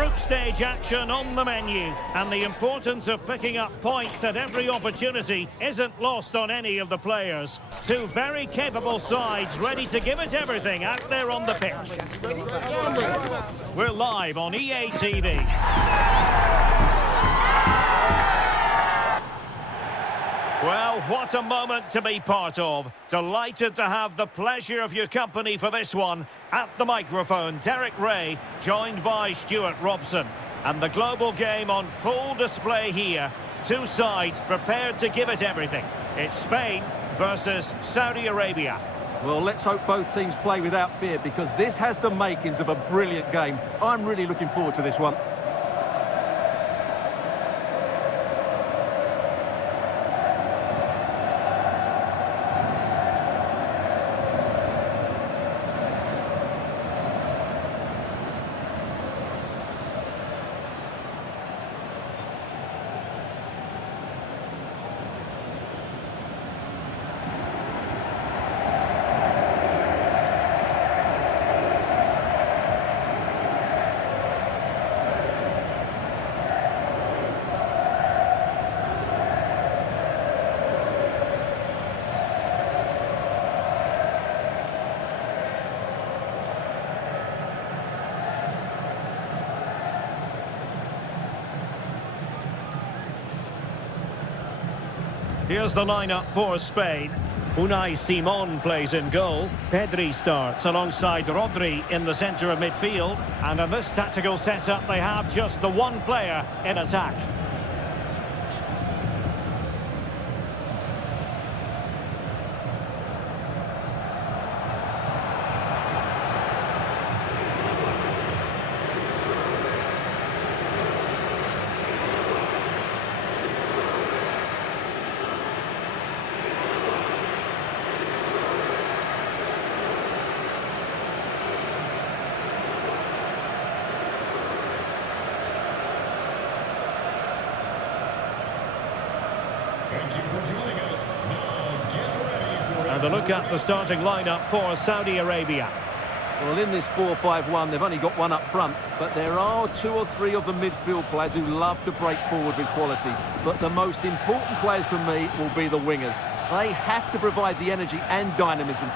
Group stage action on the menu, and the importance of picking up points at every opportunity isn't lost on any of the players. Two very capable sides ready to give it everything out there on the pitch. We're live on EA TV. Well, what a moment to be part of. Delighted to have the pleasure of your company for this one. At the microphone, Derek Ray, joined by Stuart Robson. And the global game on full display here. Two sides prepared to give it everything. It's Spain versus Saudi Arabia. Well, let's hope both teams play without fear, because this has the makings of a brilliant game. I'm really looking forward to this one. Here's the lineup for Spain. Unai Simon plays in goal. Pedri starts alongside Rodri in the centre of midfield. And in this tactical setup, they have just the one player in attack. Thank you for joining us. Now get ready for And a look at the starting lineup for Saudi Arabia. Well, in this 4-5-1, they've only got one up front, but there are two or three of the midfield players who love to break forward with quality. But the most important players for me will be the wingers. They have to provide the energy and dynamism.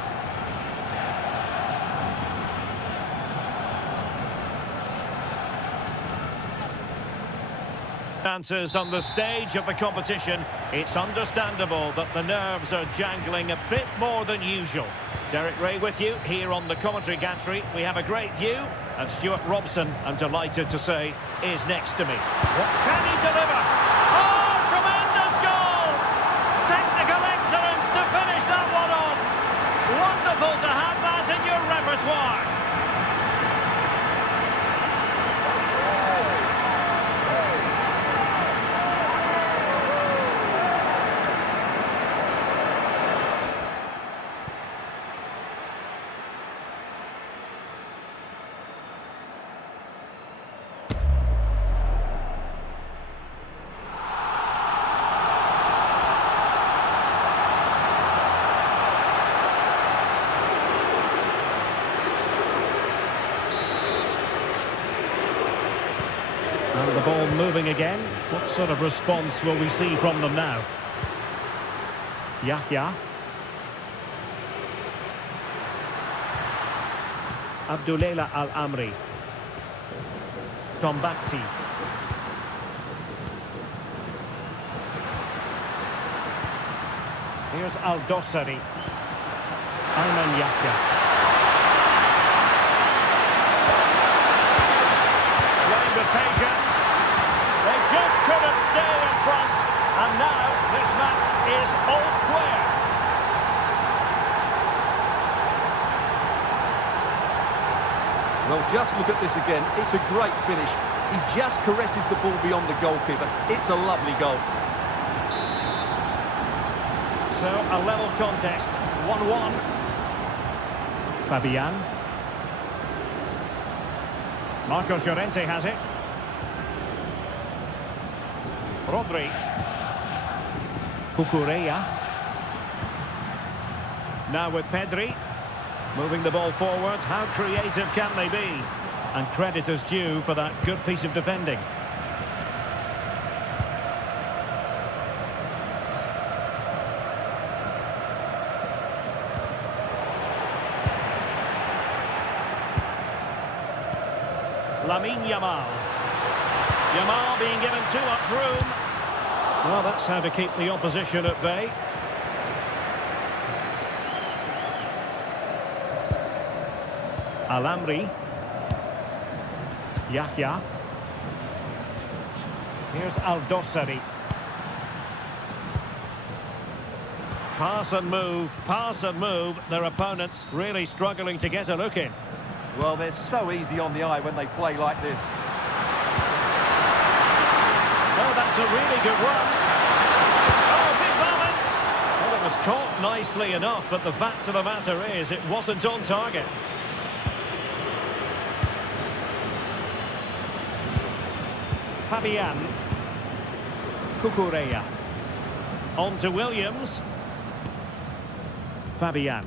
Answers on the stage of the competition. It's understandable that the nerves are jangling a bit more than usual. Derek Ray with you here on the commentary gantry. We have a great view, and Stuart Robson, I'm delighted to say, is next to me. What can he deliver? Oh, tremendous goal! Technical excellence to finish that one off. Wonderful to have that in your repertoire. And the ball moving again. What sort of response will we see from them now? Yahya. Abdullah Al-Amri. Tombakti. Here's Al-Dossari. Ayman Yahya. With patience, they just couldn't stay in front, and now this match is all square. Well, just look at this again. It's a great finish. He just caresses the ball beyond the goalkeeper. It's a lovely goal. So, a level contest, 1-1. Fabian. Marcos Llorente has it. Rodri. Cucurella. Now with Pedri. Moving the ball forward. How creative can they be? And credit is due for that good piece of defending. Lamine Yamal. Yamal being given too much room. Well, that's how to keep the opposition at bay. Alamri. Yahya. Here's Al-Dossari. Pass and move. Their opponents really struggling to get a look in. Well, they're so easy on the eye when they play like this. Oh, that's a really good run. Oh, big moment! Well, it was caught nicely enough, but the fact of the matter is it wasn't on target. Fabian. Cucurella. On to Williams. Fabian.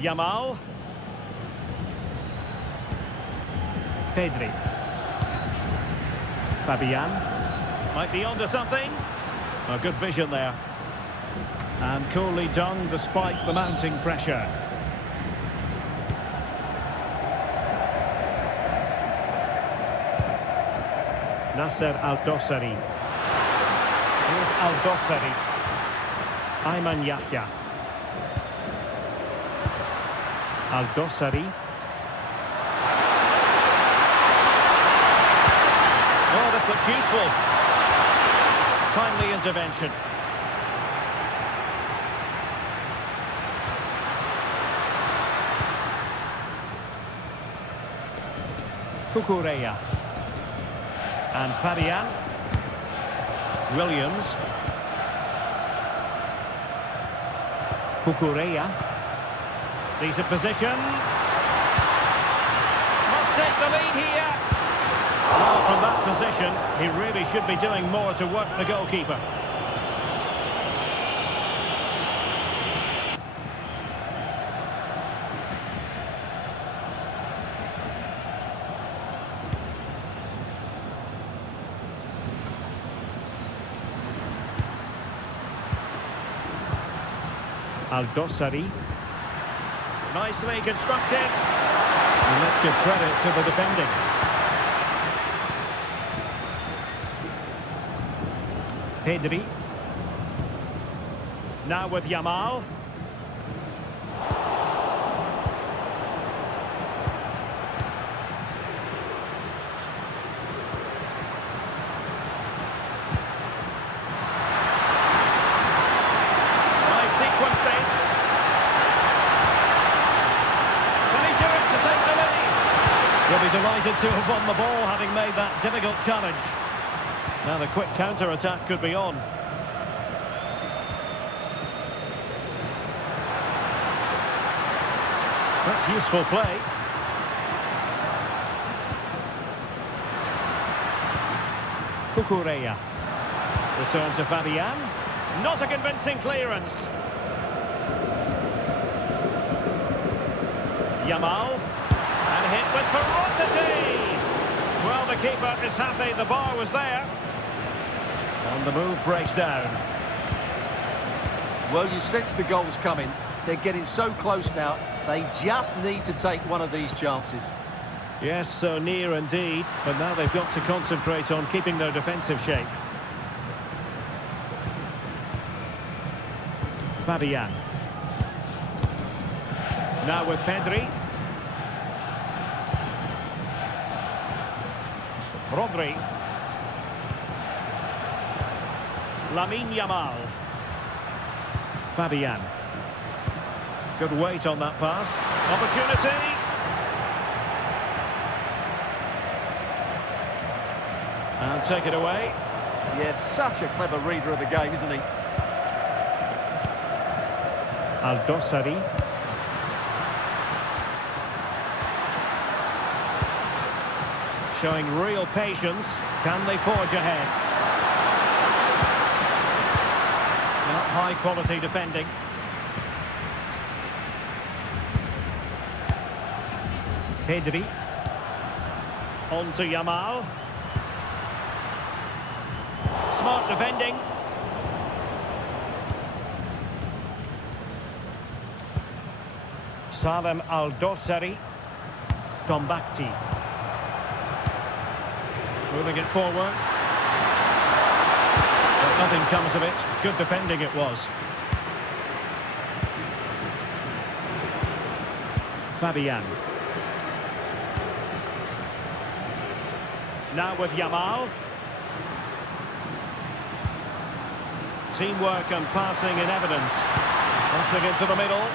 Yamal. Pedri. Fabian. Might be onto something. A good vision there. And coolly done despite the mounting pressure. Nasser Al-Dossari. Here's Al-Dossari. Ayman Yahya. Al-Dossari. Oh, this looks useful. Timely intervention. Cucurella. And Fabian. Williams. Cucurella. Decent position. Must take the lead here. Well, from that position, he really should be doing more to work the goalkeeper. Al-Dossari. Nicely constructed. And let's give credit to the defending. Pedri. Now with Yamal. Nice sequence this. Can he do it to take the lead? He'll be delighted to have won the ball, having made that difficult challenge. Now the quick counter-attack could be on. That's useful play. Cucurella. Return to Fabian. Not a convincing clearance. Yamal. And hit with ferocity. Well, the keeper is happy the bar was there. And the move breaks down. Well, you sense the goals coming. They're getting so close now. They just need to take one of these chances. Yes, so near indeed. But now they've got to concentrate on keeping their defensive shape. Fabian. Now with Pedri. Rodri. Lamine Yamal. Fabian. Good weight on that pass. Opportunity. And take it away. Yes, such a clever reader of the game, isn't he? Al-Dossari. Showing real patience. Can they forge ahead? High quality defending. Pedri. On to Yamal. Smart defending. Salem Al-Dossari. Dombakti. Moving it forward. But nothing comes of it. Good defending it was. Fabian. Now with Yamal. Teamwork and passing in evidence. Crossing into the middle.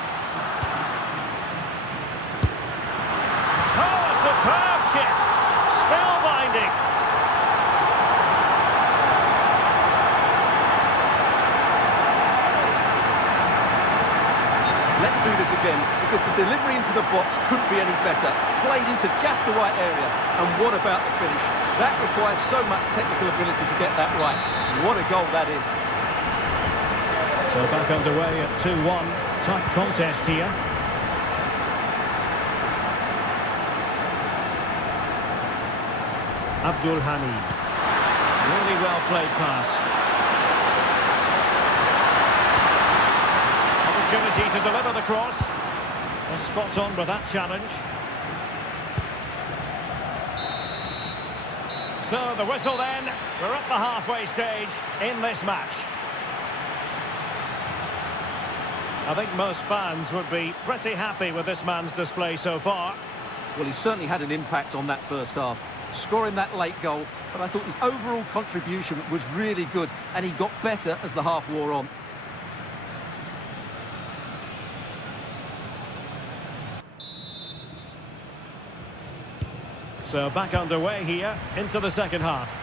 Oh, a superb chip! Spellbinding! Let's do this again, because the delivery into the box couldn't be any better. Played into just the right area. And what about the finish? That requires so much technical ability to get that right. What a goal that is. So back underway at 2-1. Tough contest here. Abdul Hamid. Really well played pass. Opportunity to deliver the cross. They're spot on with that challenge. So the whistle then. We're at the halfway stage in this match. I think most fans would be pretty happy with this man's display so far. Well, he certainly had an impact on that first half, scoring that late goal, but I thought his overall contribution was really good, and he got better as the half wore on. So back underway here into the second half.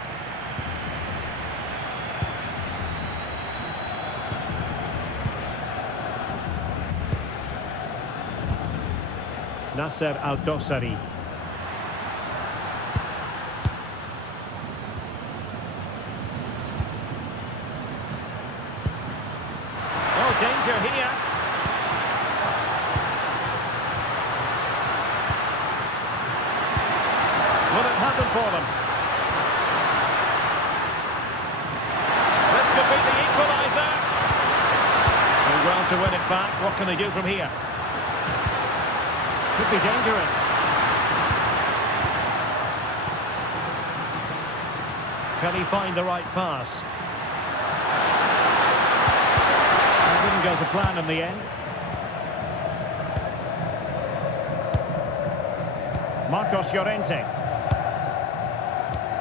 Nasser Al-Dossari. Oh, danger here. Will it happen for them? This could be the equaliser. Doing well to win it back. What can they do from here? Could be dangerous. Can he find the right pass? It didn't go to plan in the end. Marcos Llorente.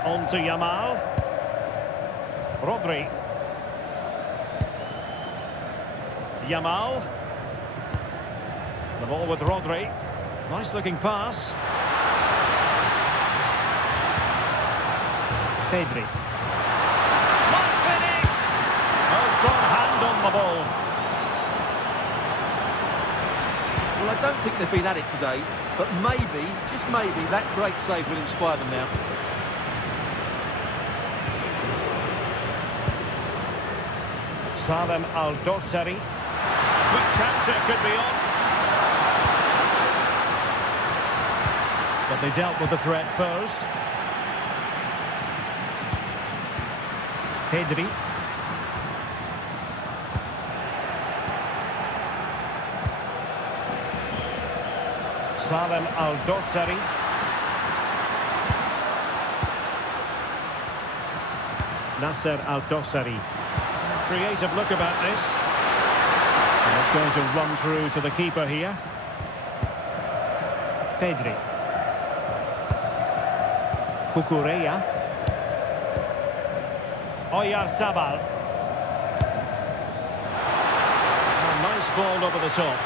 On to Yamal. Rodri. Yamal. The ball with Rodri. Nice looking pass. Pedri. What finish! A strong hand on the ball. Well, I don't think they've been at it today, but maybe, just maybe, that great save will inspire them now. Salem Al-Dossari. Quick counter could be on. But they dealt with the threat posed. Pedri. Salem Al-Dossari. Nasser Al-Dossari. Creative look about this. And it's going to run through to the keeper here. Pedri. Cucurella. Oyarzabal. A nice ball over the top.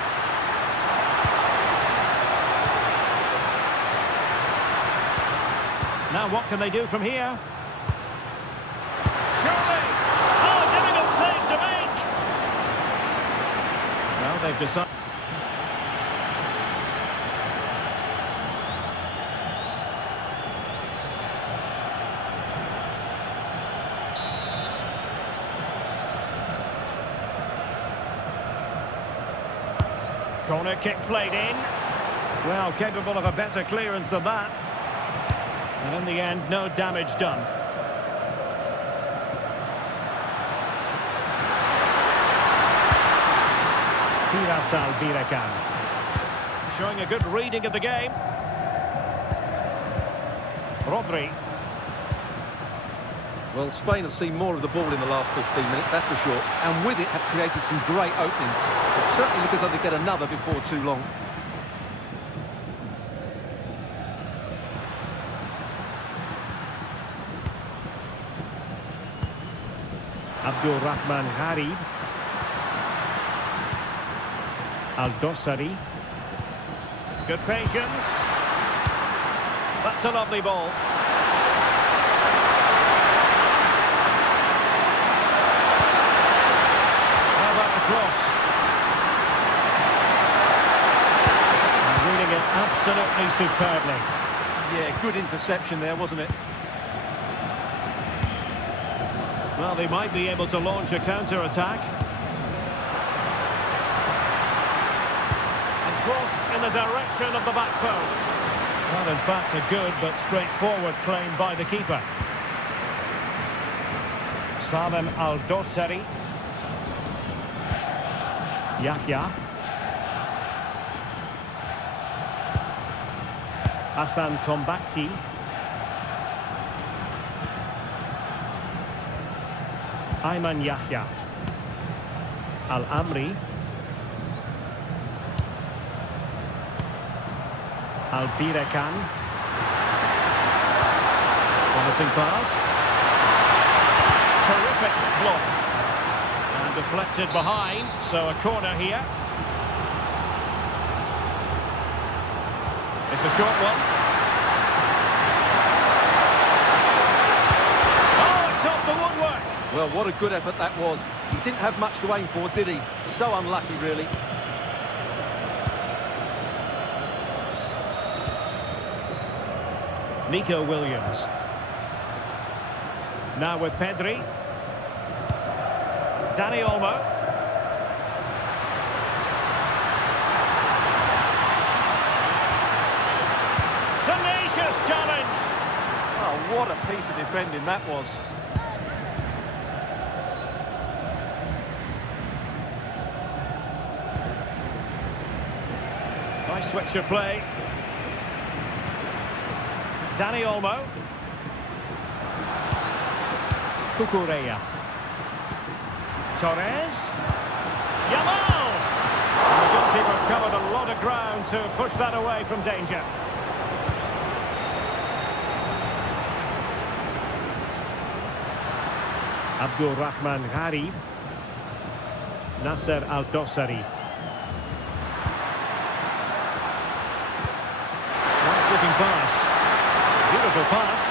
Now what can they do from here? Surely! Oh, difficult save to make! Well, they've decided... Corner kick played in. Well, capable of a better clearance than that. And in the end, no damage done. Fifagamerss. Showing a good reading of the game. Rodri. Well, Spain have seen more of the ball in the last 15 minutes, that's for sure. And with it, have created some great openings. It certainly looks as though they get another before too long. Abdulrahman Harib. Al-Dossari. Good patience. That's a lovely ball. How about the cross? And reading it absolutely superbly. Yeah, good interception there, wasn't it? Well, they might be able to launch a counter-attack. And crossed in the direction of the back post. Well, in fact, a good but straightforward claim by the keeper. Salem Al-Dossari. Yahya. Hassan Tombakti. Ayman Yahya. Al-Amri. Al-Birekan. Promising pass. Terrific block. And deflected behind, so a corner here. It's a short one. Oh, it's off the woodwork. Well, what a good effort that was. He didn't have much to aim for, did he? So unlucky, really. Nico Williams. Now with Pedri. Dani Olmo. Tenacious challenge. Oh, what a piece of defending that was. Nice switch of play. Dani Olmo. Cucurella. Torres. Yamal! And the goalkeeper covered a lot of ground to push that away from danger. Abdulrahman Harib. Nasser Al-Dossari. Nice looking pass. Beautiful pass.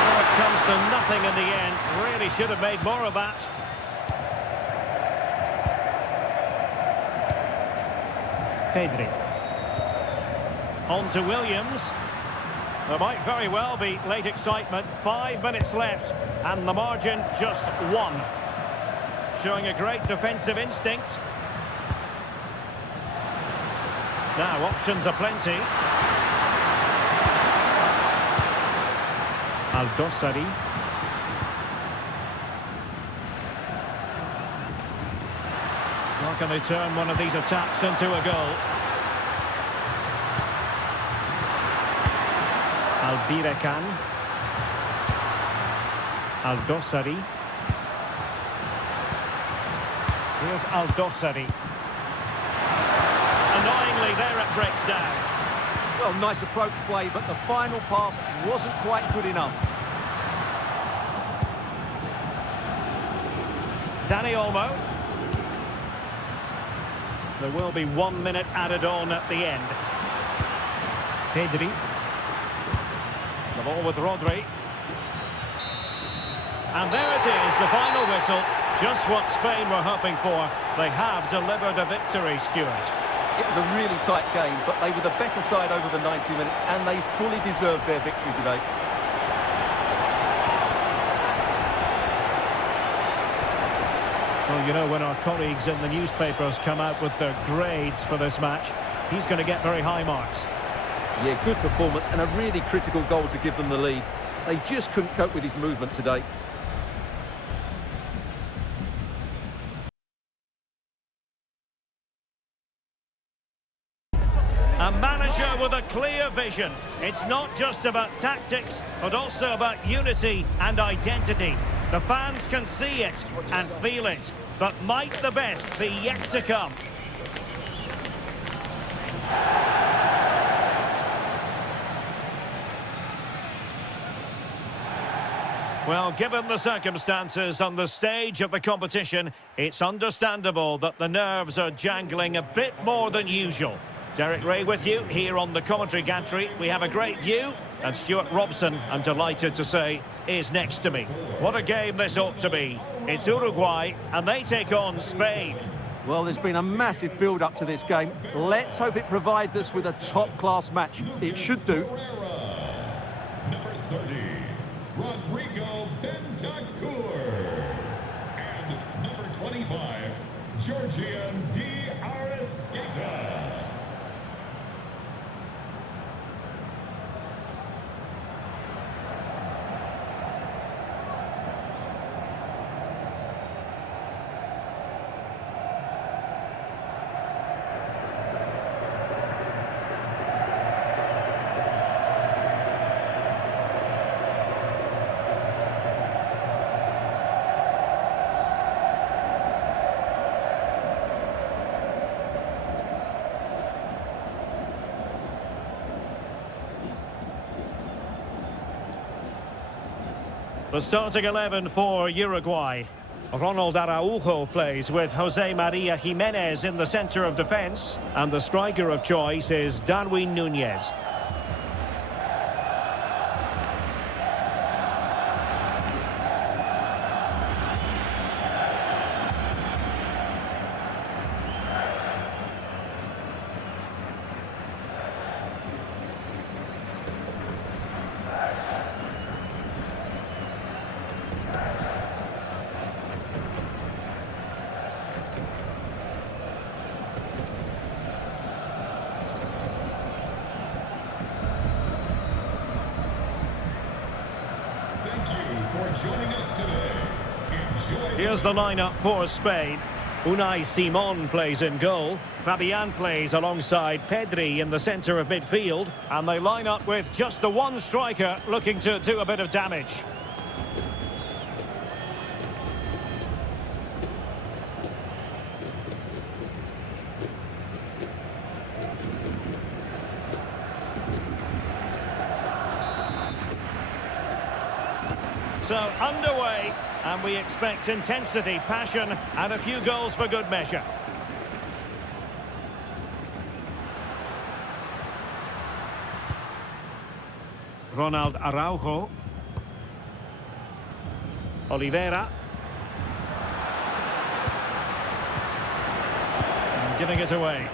Well, it comes to nothing in the end. Really should have made more of that. Pedri. On to Williams. There might very well be late excitement. 5 minutes left, and the margin just 1. Showing a great defensive instinct. Now, options are plenty. Al-Dossari. How can they turn one of these attacks into a goal? Al-Birekan. Al-Dossari. Here's Al-Dossari. Annoyingly, there it breaks down. Well, nice approach play, but the final pass wasn't quite good enough. Dani Olmo. There will be 1 minute added on at the end. Pedri. The ball with Rodri. And there it is, the final whistle. Just what Spain were hoping for. They have delivered a victory, Stuart. It was a really tight game, but they were the better side over the 90 minutes, and they fully deserved their victory today. Well, you know, when our colleagues in the newspapers come out with their grades for this match, he's going to get very high marks. Yeah, good performance and a really critical goal to give them the lead. They just couldn't cope with his movement today. A manager with a clear vision. It's not just about tactics, but also about unity and identity. The fans can see it and feel it, but might the best be yet to come? Well, given the circumstances on the stage of the competition, it's understandable that the nerves are jangling a bit more than usual. Derek Ray with you here on the commentary gantry. We have a great view, and Stuart Robson, I'm delighted to say, is next to me. What a game this ought to be. It's Uruguay, and they take on Spain. Well, there's been a massive build-up to this game. Let's hope it provides us with a top-class match. It should do. Number 30, Rodrigo Bentancur. And number 25, Georgian D. Aristeta. The starting 11 for Uruguay. Ronald Araujo plays with Jose Maria Jimenez in the centre of defence. And the striker of choice is Darwin Núñez. Joining us today. Here's the lineup for Spain. Unai Simon plays in goal. Fabian plays alongside Pedri in the centre of midfield. And they line up with just the one striker looking to do a bit of damage. So, underway, and we expect intensity, passion, and a few goals for good measure. Ronald Araujo. Oliveira. And giving it away.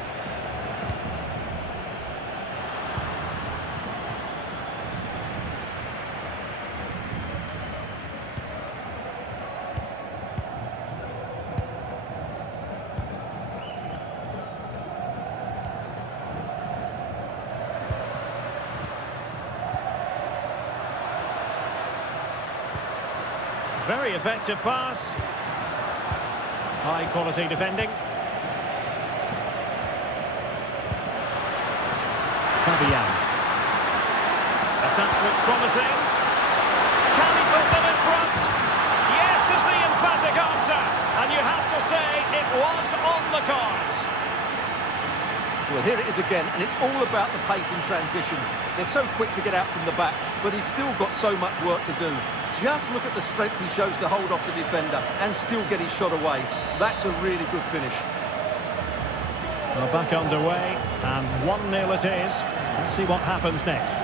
Very effective pass. High quality defending. Fabian. Attack looks promising. Can he put them in front? Yes is the emphatic answer. And you have to say it was on the cards. Well, here it is again, and it's all about the pace in transition. They're so quick to get out from the back, but he's still got so much work to do. Just look at the strength he shows to hold off the defender and still get his shot away. That's a really good finish. Well, back underway, and 1-0 it is. Let's see what happens next.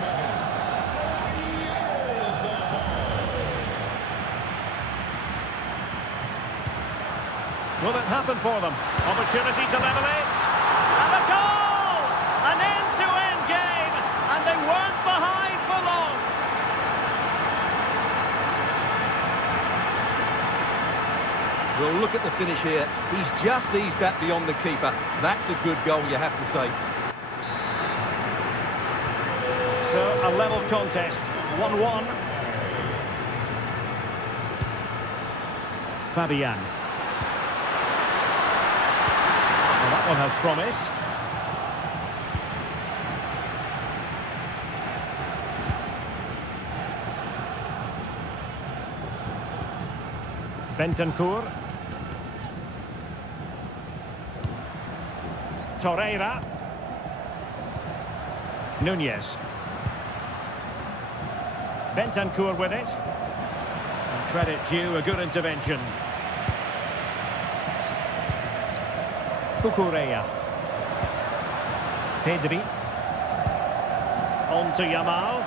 Will it happen for them? Opportunity to level it. And a goal! An end-to-end game, and they weren't behind for long. Well, Well, look at the finish here. He's just eased that beyond the keeper. That's a good goal, you have to say. So, a level contest, 1-1. Fabian. Well, that one has promise. Bentancur. Torreira. Nunez. Bentancur with it. And credit due, a good intervention. Cucurella. Pedri. On to Yamal.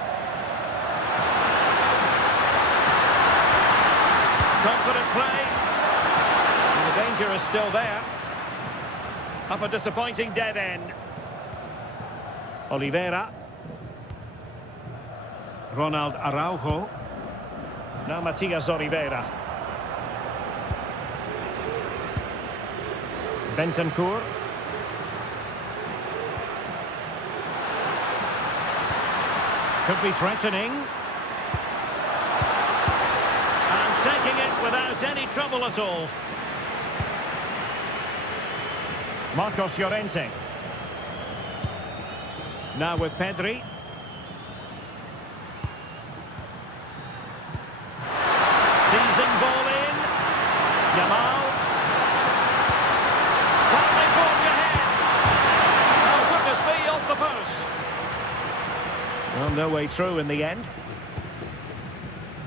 Confident play. And the danger is still there. Up a disappointing dead end. Oliveira. Ronald Araujo. Now Matias Oliveira. Bentancur. Could be threatening. And taking it without any trouble at all. Marcos Llorente. Now with Pedri. Seizing ball in. Yamal. Can they forge ahead? Oh, goodness me, off the post. Well, no way through in the end.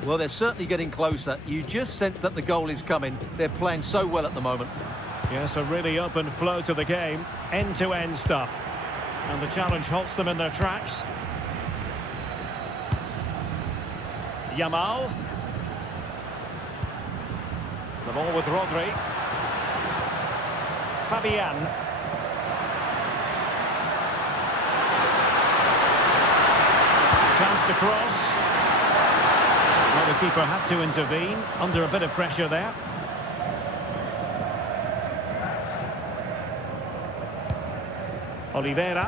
Well, they're certainly getting closer. You just sense that the goal is coming. They're playing so well at the moment. Yes, a really open flow to the game. End-to-end stuff. And the challenge halts them in their tracks. Yamal. The ball with Rodri. Fabian. Chance to cross. Well, the keeper had to intervene under a bit of pressure there. Oliveira.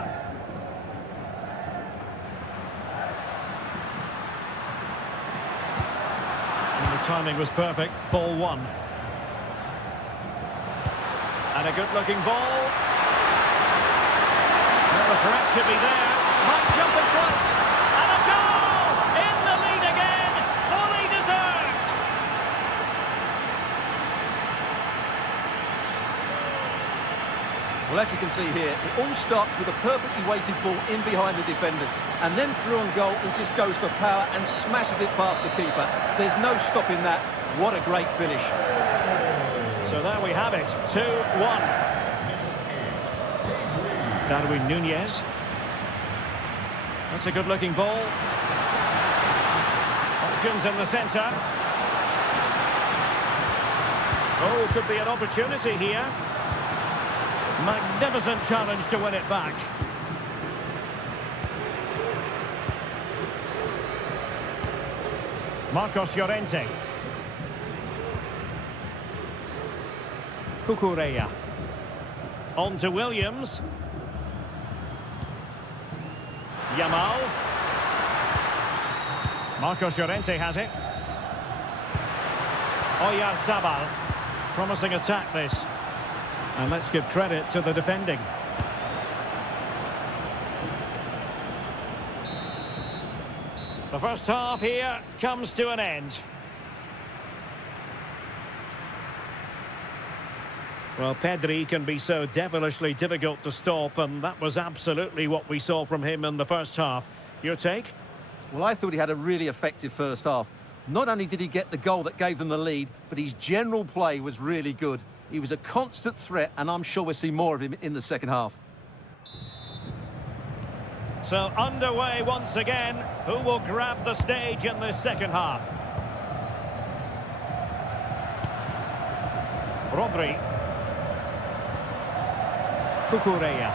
And the timing was perfect. Ball one. And a good-looking ball. Well, the threat could be there. Might jump in front. And a goal! In the lead again. Fully deserved. Well, as you can see here, it all starts with a perfectly weighted ball in behind the defenders. And then through on goal, he just goes for power and smashes it past the keeper. There's no stopping that. What a great finish. So there we have it, 2-1. Darwin Nunez. That's a good-looking ball. Options in the centre. Oh, could be an opportunity here. Magnificent challenge to win it back. Marcos Llorente. Cucurella. On to Williams. Yamal. Marcos Llorente has it. Oyarzabal. Promising attack this. And let's give credit to the defending. The first half here comes to an end. Well, Pedri can be so devilishly difficult to stop, and that was absolutely what we saw from him in the first half. Your take? Well, I thought he had a really effective first half. Not only did he get the goal that gave them the lead, but his general play was really good. He was a constant threat, and I'm sure we'll see more of him in the second half. So underway once again. Who will grab the stage in this second half? Rodri. Cucurella.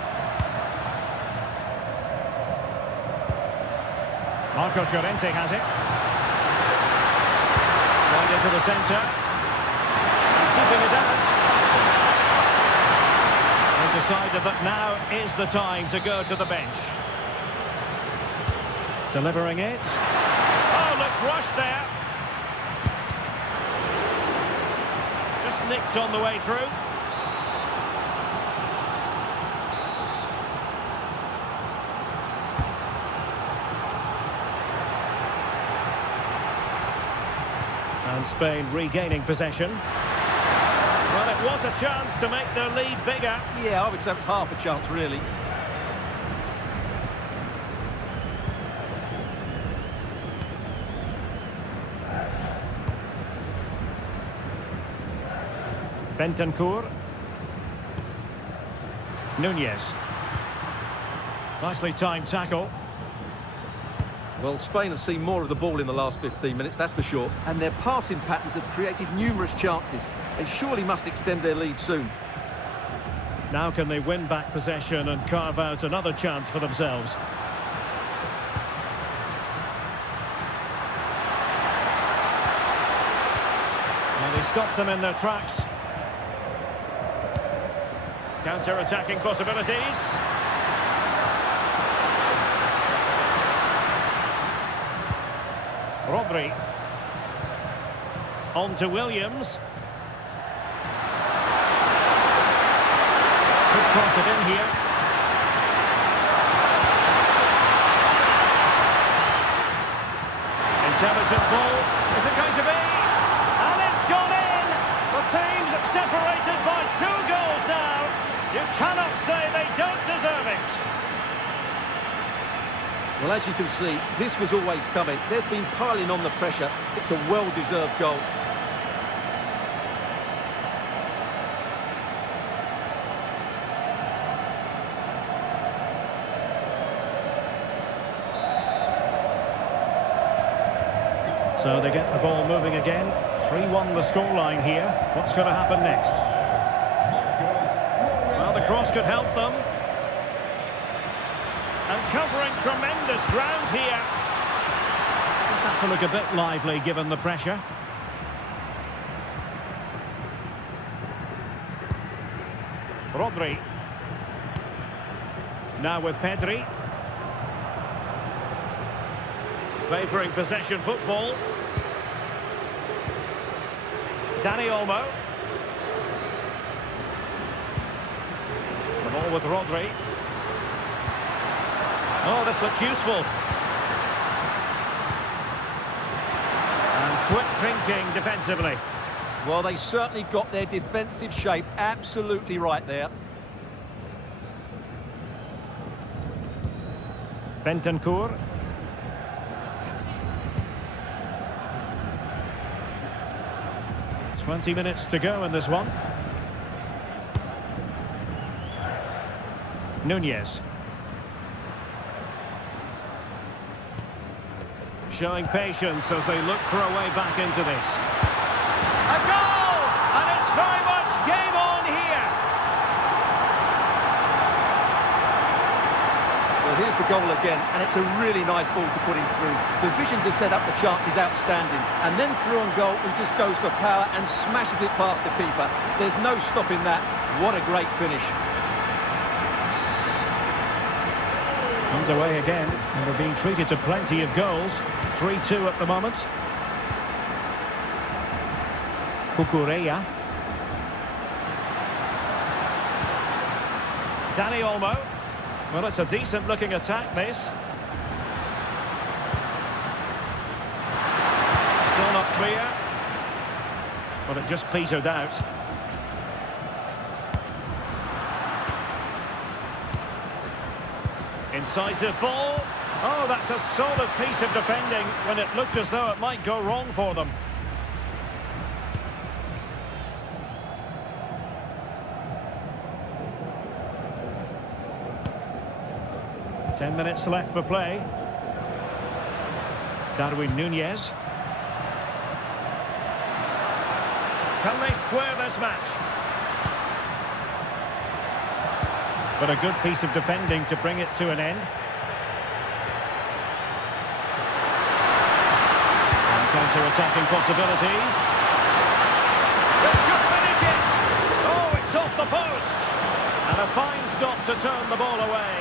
Marcos Llorente has it. Going into the centre. And keeping it out. They decided that now is the time to go to the bench. Delivering it. Oh, looked rushed there. Just nicked on the way through. And Spain regaining possession. Well, it was a chance to make their lead bigger. Yeah, I would say it was half a chance, really. Bentancur. Nunez. Nicely timed tackle. Well, Spain have seen more of the ball in the last 15 minutes, that's for sure. And their passing patterns have created numerous chances. They surely must extend their lead soon. Now can they win back possession and carve out another chance for themselves? And they stopped them in their tracks. Counter-attacking possibilities. Rodri. On to Williams. Could cross it in here. Intelligent ball. Is it going to be? And it's gone in! The team's separated by 2 goals now. You cannot say they don't deserve it. Well, as you can see, this was always coming. They've been piling on the pressure. It's a well-deserved goal. So they get the ball moving again. 3-1 the scoreline here. What's going to happen next? Well, the cross could help them. And covering tremendous ground here. Just have to look a bit lively given the pressure. Rodri. Now with Pedri. Favouring possession football. Dani Olmo. The ball with Rodri. Oh, this looks useful. And quick thinking defensively. Well, they certainly got their defensive shape absolutely right there. Bentancur. Twenty minutes to go in this one. Nunez. Showing patience as they look for a way back into this. A goal! And it's very much game on here. Well, here's the goal again, and it's a really nice ball to put him through. The vision to set up the chance is outstanding. And then through on goal, he just goes for power and smashes it past the keeper. There's no stopping that. What a great finish. Underway again, and they're being treated to plenty of goals. 3-2 at the moment. Cucurella. Dani Olmo. Well, it's a decent-looking attack, this. Still not clear. But it just petered out. Incisive ball. Oh, that's a solid piece of defending when it looked as though it might go wrong for them. Ten minutes left for play. Darwin Nunez. Can they square this match? But a good piece of defending to bring it to an end. And counter-attacking possibilities. This could finish it! It's off the post. And a fine stop to turn the ball away.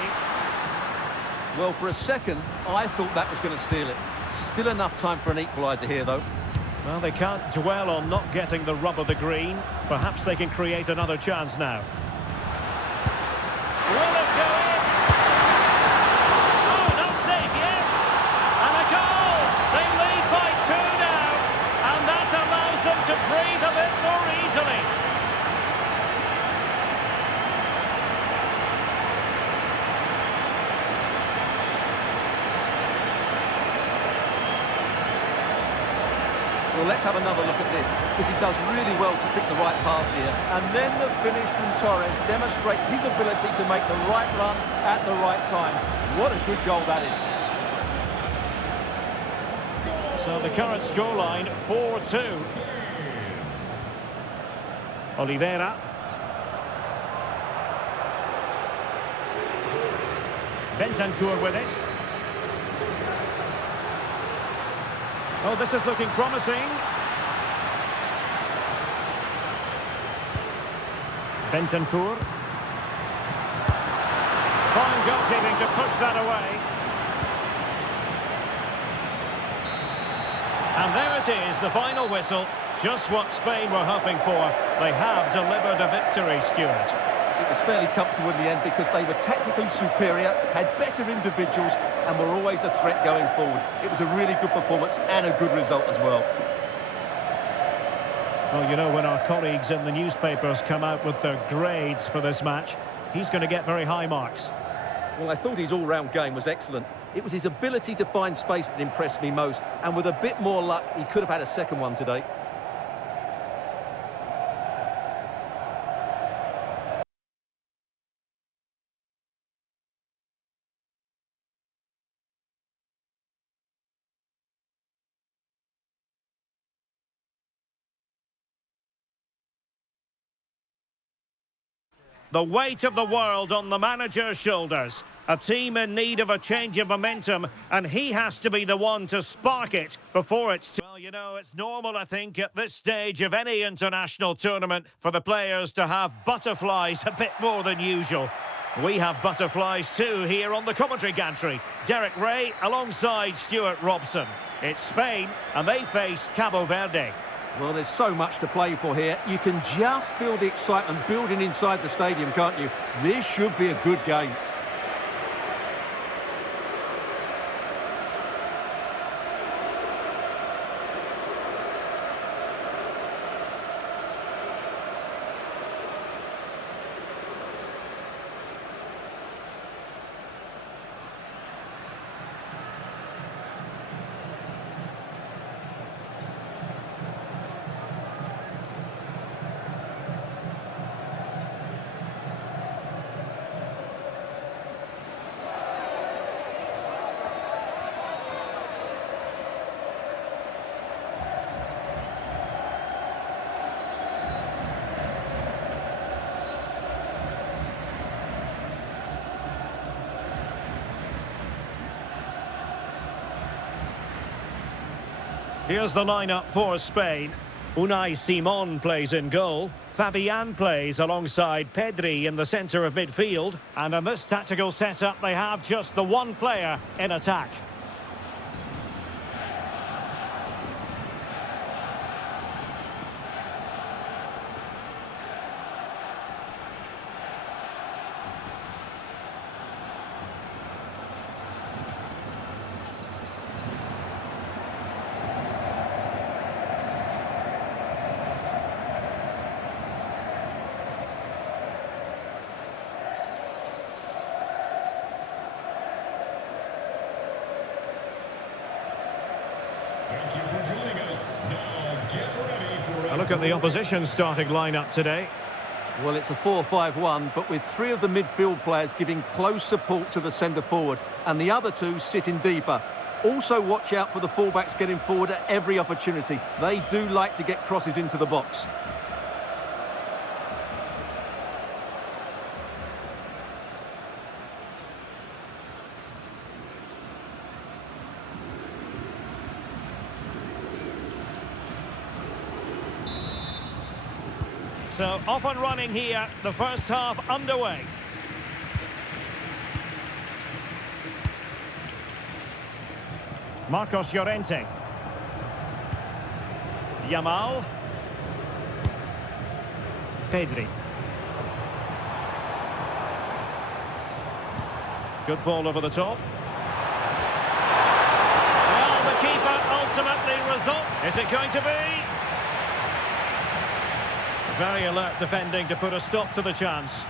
Well, for a second, I thought that was going to seal it. Still enough time for an equaliser here, though. Well, they can't dwell on not getting the rub of the green. Perhaps they can create another chance now. Will it go in? Oh, not safe yet. And a goal. They lead by 2 now. And that allows them to breathe a bit more easily. Well, let's have another look at this, because he does really well to pick the right pass here. And then the finish from Torres demonstrates his ability to make the right run at the right time. What a good goal that is. So the current scoreline, 4-2. Oliveira. Bentancur with it. Oh, this is looking promising. Bentancur. Fine goalkeeping to push that away. And there it is, the final whistle. Just what Spain were hoping for. They have delivered a victory, Stuart. It was fairly comfortable in the end because they were tactically superior, had better individuals, and were always a threat going forward. It was a really good performance and a good result as well. Well, you know, when our colleagues in the newspapers come out with their grades for this match, he's going to get very high marks. Well, I thought his all-round game was excellent. It was his ability to find space that impressed me most, and with a bit more luck, he could have had a second one today. The weight of the world on the manager's shoulders. A team in need of a change of momentum, and he has to be the one to spark it before it's too... Well, you know, it's normal, I think, at this stage of any international tournament for the players to have butterflies a bit more than usual. We have butterflies too here on the commentary gantry. Derek Ray alongside Stuart Robson. It's Spain, and they face Cabo Verde. Well, there's so much to play for here. You can just feel the excitement building inside the stadium, can't you? This should be a good game. Here's the lineup for Spain. Unai Simon plays in goal. Fabian plays alongside Pedri in the centre of midfield. And in this tactical setup, they have just the one player in attack. Thank you for joining us. Now get ready for A look at the opposition starting lineup today. Well, it's a 4-5-1, but with three of the midfield players giving close support to the centre forward, and the other two sitting deeper. Also watch out for the fullbacks getting forward at every opportunity. They do like to get crosses into the box. So off and running here, the first half underway. Marcos Llorente. Yamal. Pedri. Good ball over the top. Well, the keeper ultimately result. Is it going to be? Very alert defending to put a stop to the chance.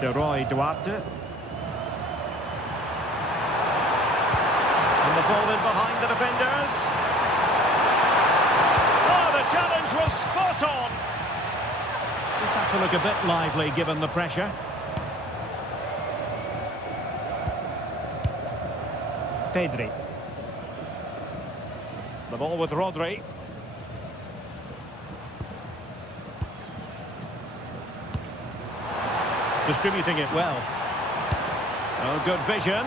Duarte. And the ball in behind the defenders. Oh, the challenge was spot on. Just had to look a bit lively given the pressure. Pedri. The ball with Rodri. Distributing it well. Oh, good vision.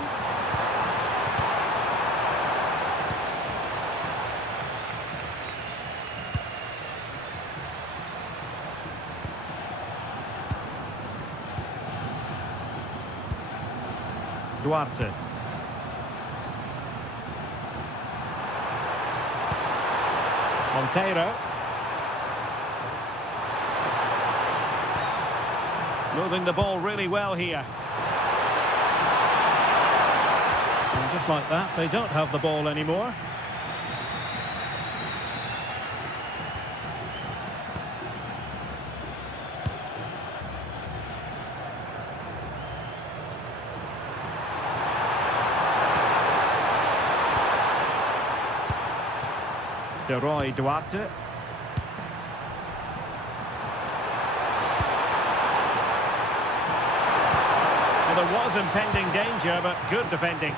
Duarte. Monteiro. Moving the ball really well here. And just like that, they don't have the ball anymore. Duarte. Well, there was impending danger, but good defending.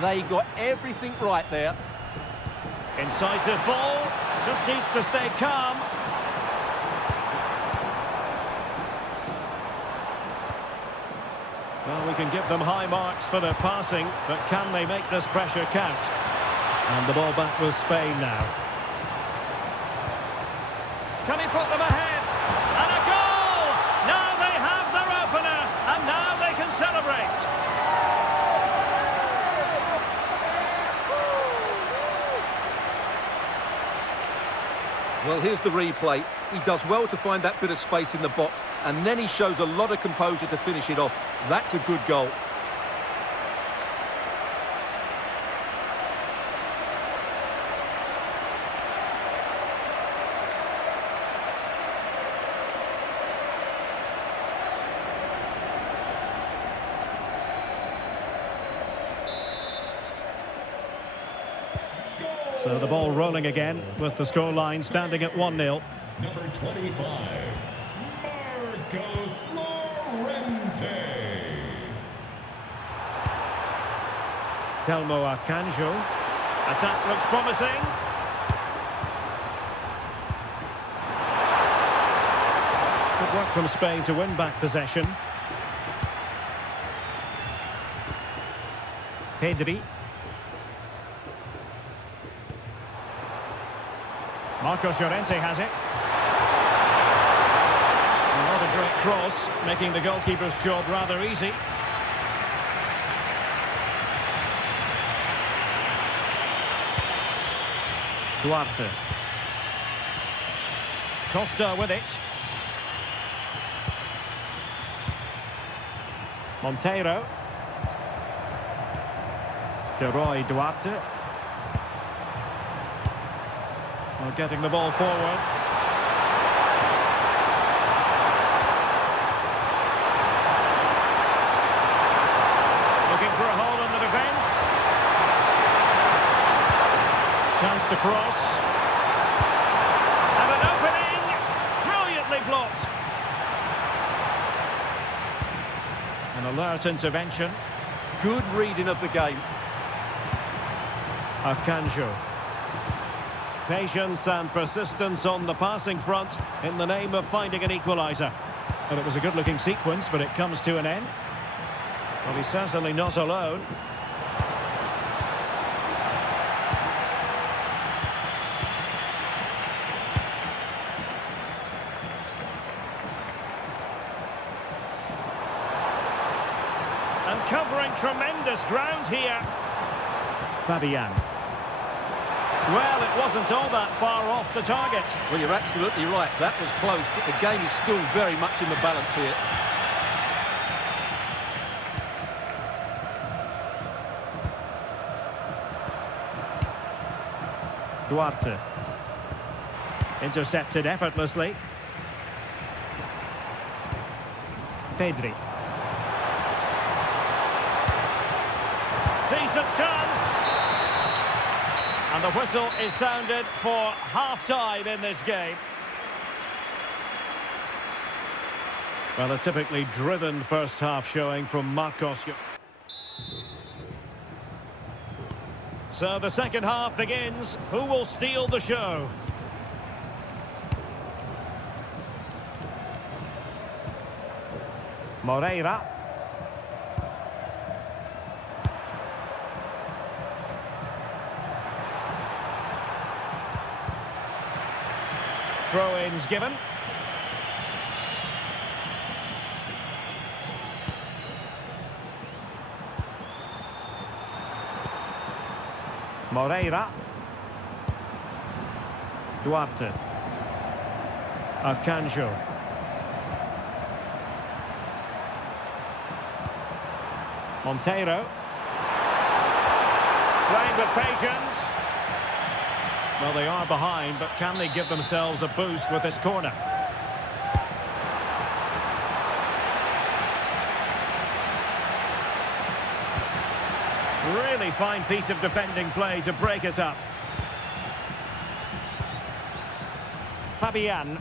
They got everything right there. Incisive ball, just needs to stay calm. Well, we can give them high marks for their passing, but can they make this pressure count? And the ball back with Spain now. Can he put them ahead? And a goal! Now they have their opener, and now they can celebrate. Well, here's the replay. He does well to find that bit of space in the box, and then he shows a lot of composure to finish it off. That's a good goal. So the ball rolling again with the scoreline standing at 1-0. Number 25, Marcos Llorente. Telmo Akanjo. Attack looks promising. Good work from Spain to win back possession. Pedri. Marcos Llorente has it. Not a great cross, making the goalkeeper's job rather easy. Duarte. Costa with it. Monteiro. Duarte. Well, getting the ball forward. Looking for a hole in the defence. Chance to cross. And an opening. Brilliantly blocked. An alert intervention. Good reading of the game. Akanjo. Patience and persistence on the passing front in the name of finding an equaliser. And it was a good-looking sequence, but it comes to an end. Well, he's certainly not alone. And covering tremendous ground here. Fabian. Well, it wasn't all that far off the target. Well, you're absolutely right. That was close, but the game is still very much in the balance here. Duarte. Intercepted effortlessly. Pedri. Decent chance. And the whistle is sounded for half-time in this game. Well, a typically driven first half showing from Marcos. So the second half begins. Who will steal the show? Moreira. Throw-ins given. Moreira. Duarte. Arcanjo. Monteiro. Playing with patience. Well, they are behind, but can they give themselves a boost with this corner? Really fine piece of defending play to break it up. Fabian.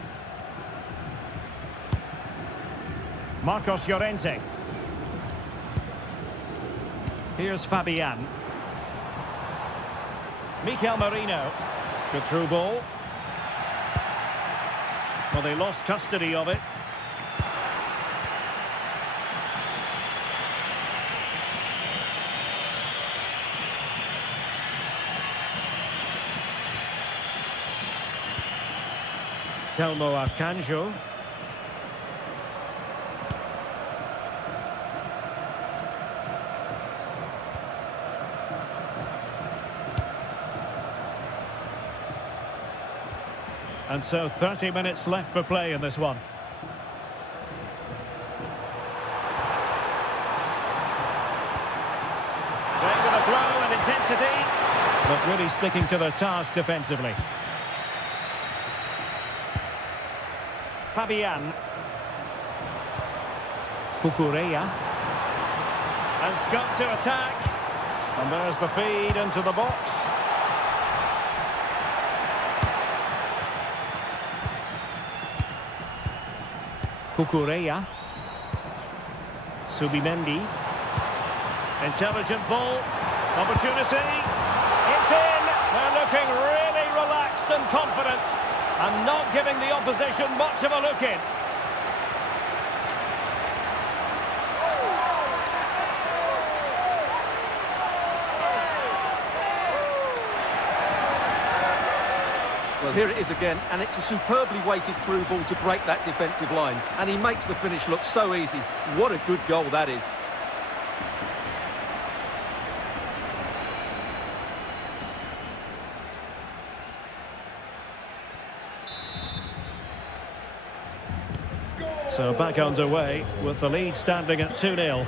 Marcos Llorente. Here's Fabian. Mikel Merino. Good through ball. Well, they lost custody of it. Telmo Arcanjo. And so 30 minutes left for play in this one. Playing with a flow and intensity, but really sticking to their task defensively. Fabian. Cucurella. And Scott to attack. And there's the feed into the box. Cucurella. Subimendi. Intelligent ball. Opportunity. It's in. They're looking really relaxed and confident and not giving the opposition much of a look in. Well, here it is again, and it's a superbly weighted through ball to break that defensive line. And he makes the finish look so easy. What a good goal that is. So back underway with the lead standing at 2-0.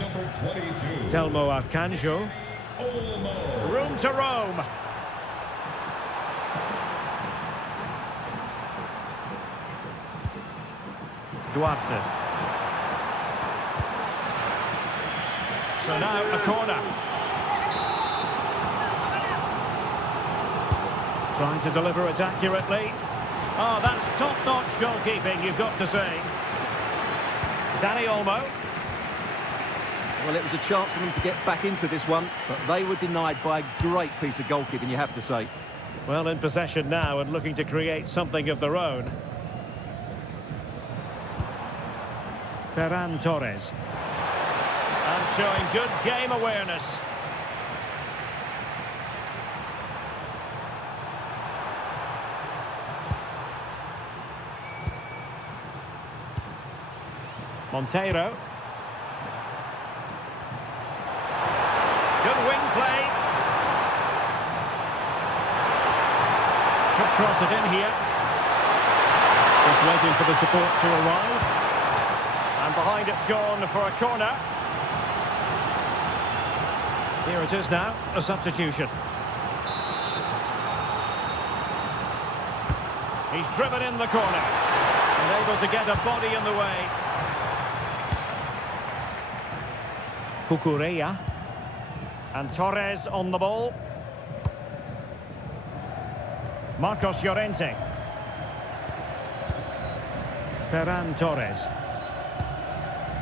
Number 22. Telmo Arcanjo. Olmo. Room to roam. Duarte. So now a corner. Trying to deliver it accurately. Oh, that's top-notch goalkeeping, you've got to say. Dani Olmo. Well, it was a chance for them to get back into this one, but they were denied by a great piece of goalkeeping, you have to say. Well, in possession now and looking to create something of their own. Ferran Torres. And showing good game awareness. Monteiro. Good wing play. Could cross it in here. Just waiting for the support to arrive. And behind it's gone for a corner. Here it is now, a substitution. He's driven in the corner. And able to get a body in the way. Cucurella. And Torres on the ball. Marcos Llorente. Ferran Torres.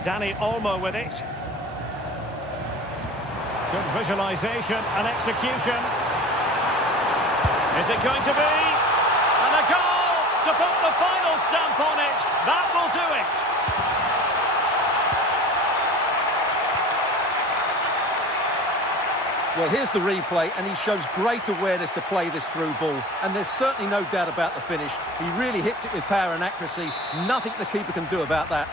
Dani Olmo with it. Good visualisation and execution. Is it going to be? And a goal to put the final stamp on it. That will do it. Well, here's the replay, and he shows great awareness to play this through ball. And there's certainly no doubt about the finish. He really hits it with power and accuracy. Nothing the keeper can do about that.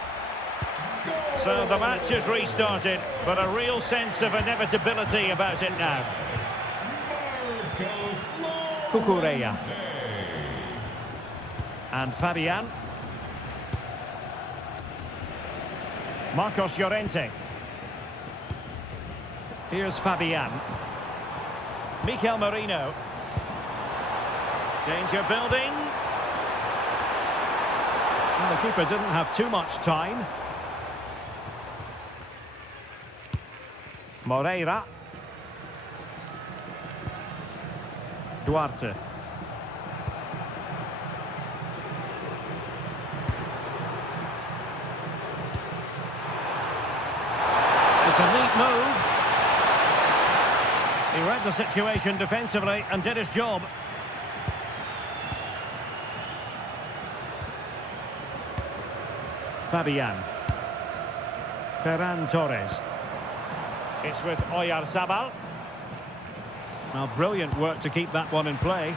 So the match is restarted, but a real sense of inevitability about it now. Cucurella. And Fabian. Marcos Llorente. Here's Fabian. Mikel Merino. Danger building. And the keeper didn't have too much time. Moreira. Duarte. It's a neat move. He read the situation defensively and did his job. Fabian. Ferran Torres. It's with Oyarzabal. Now, brilliant work to keep that one in play.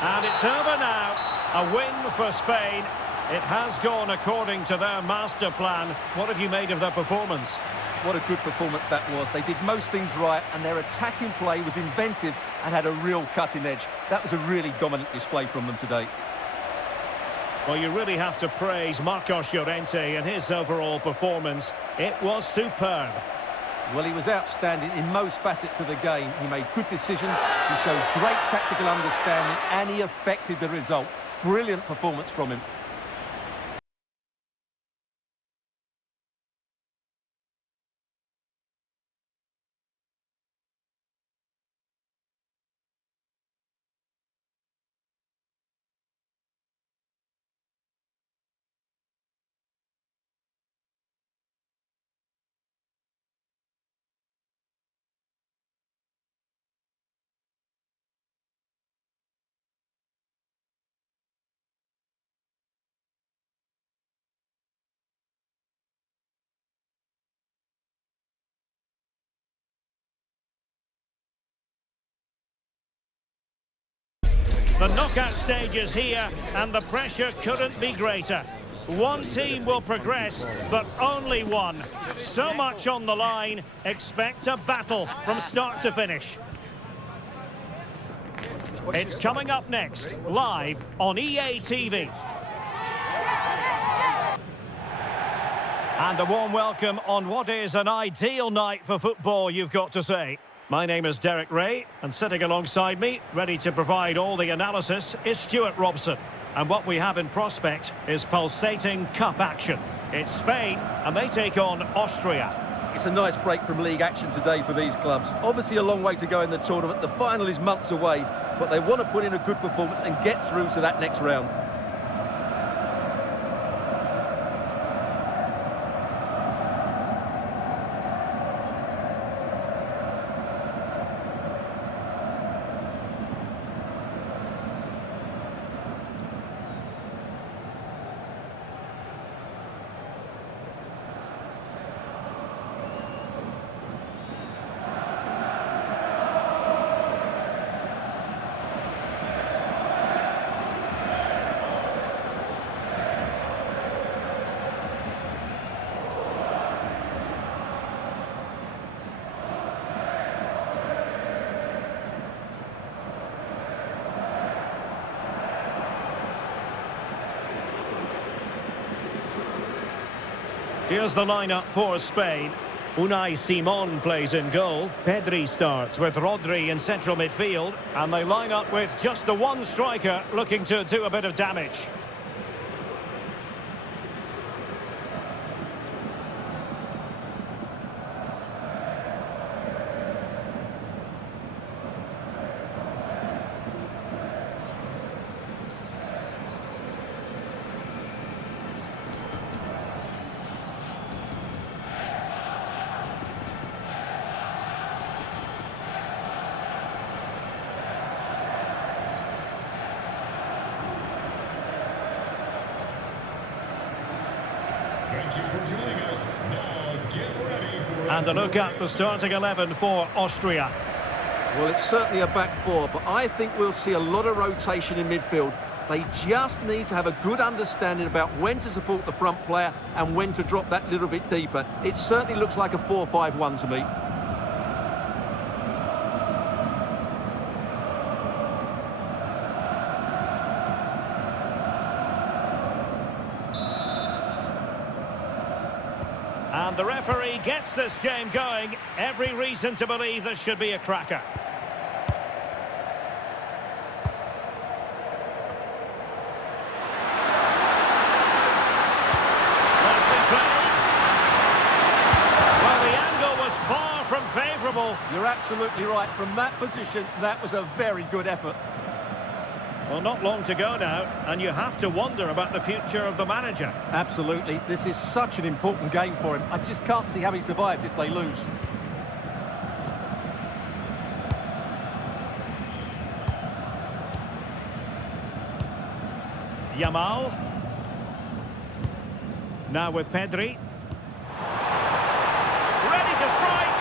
And it's over now. A win for Spain. It has gone according to their master plan. What have you made of their performance? What a good performance that was. They did most things right, and their attacking play was inventive and had a real cutting edge. That was a really dominant display from them today. Well, you really have to praise Marcos Llorente and his overall performance. It was superb. Well, he was outstanding in most facets of the game. He made good decisions, he showed great tactical understanding, and he affected the result. Brilliant performance from him. The knockout stage is here, and the pressure couldn't be greater. One team will progress, but only one. So much on the line. Expect a battle from start to finish. It's coming up next, live on EA TV. And a warm welcome on what is an ideal night for football, you've got to say. My name is Derek Ray, and sitting alongside me, ready to provide all the analysis, is Stuart Robson. And what we have in prospect is pulsating cup action. It's Spain, and they take on Austria. It's a nice break from league action today for these clubs. Obviously a long way to go in the tournament. The final is months away, but they want to put in a good performance and get through to that next round. Here's the lineup for Spain. Unai Simon plays in goal. Pedri starts with Rodri in central midfield. And they line up with just the one striker looking to do a bit of damage. Thank you for joining us. Now get ready for... And a look at the starting 11 for Austria. Well, it's certainly a back four, but I think we'll see a lot of rotation in midfield. They just need to have a good understanding about when to support the front player and when to drop that little bit deeper. It certainly looks like a 4-5-1 to me. And the referee gets this game going. Every reason to believe this should be a cracker. Nicely played. Well, the angle was far from favourable. You're absolutely right. From that position, that was a very good effort. Well, not long to go now, and you have to wonder about the future of the manager. Absolutely. This is such an important game for him. I just can't see how he survives if they lose. Yamal. Now with Pedri. Ready to strike.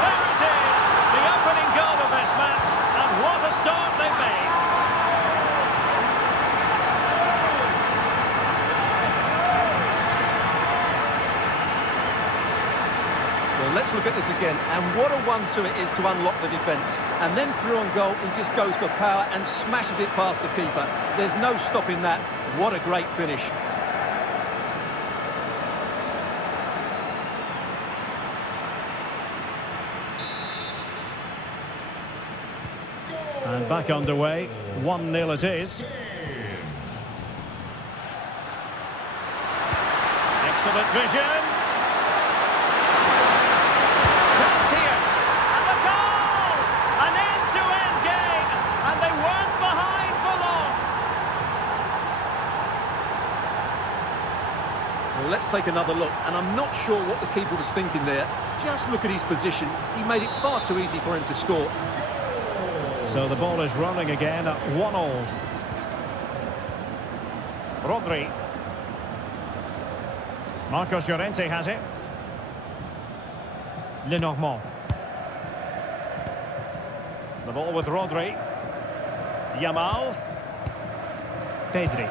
There it is, the opening goal of this match, and what a start they've made. Well, let's look at this again. And what a 1-2 it is to unlock the defence. And then through on goal, he just goes for power and smashes it past the keeper. There's no stopping that. What a great finish. And back underway, 1-0 it is. Excellent vision. Chance here. And the goal! An end-to-end game. And they weren't behind for long. Well, let's take another look. And I'm not sure what the keeper was thinking there. Just look at his position. He made it far too easy for him to score. So the ball is rolling again at 1-1. Rodri. Marcos Llorente has it. Lenormand. The ball with Rodri. Yamal. Pedri.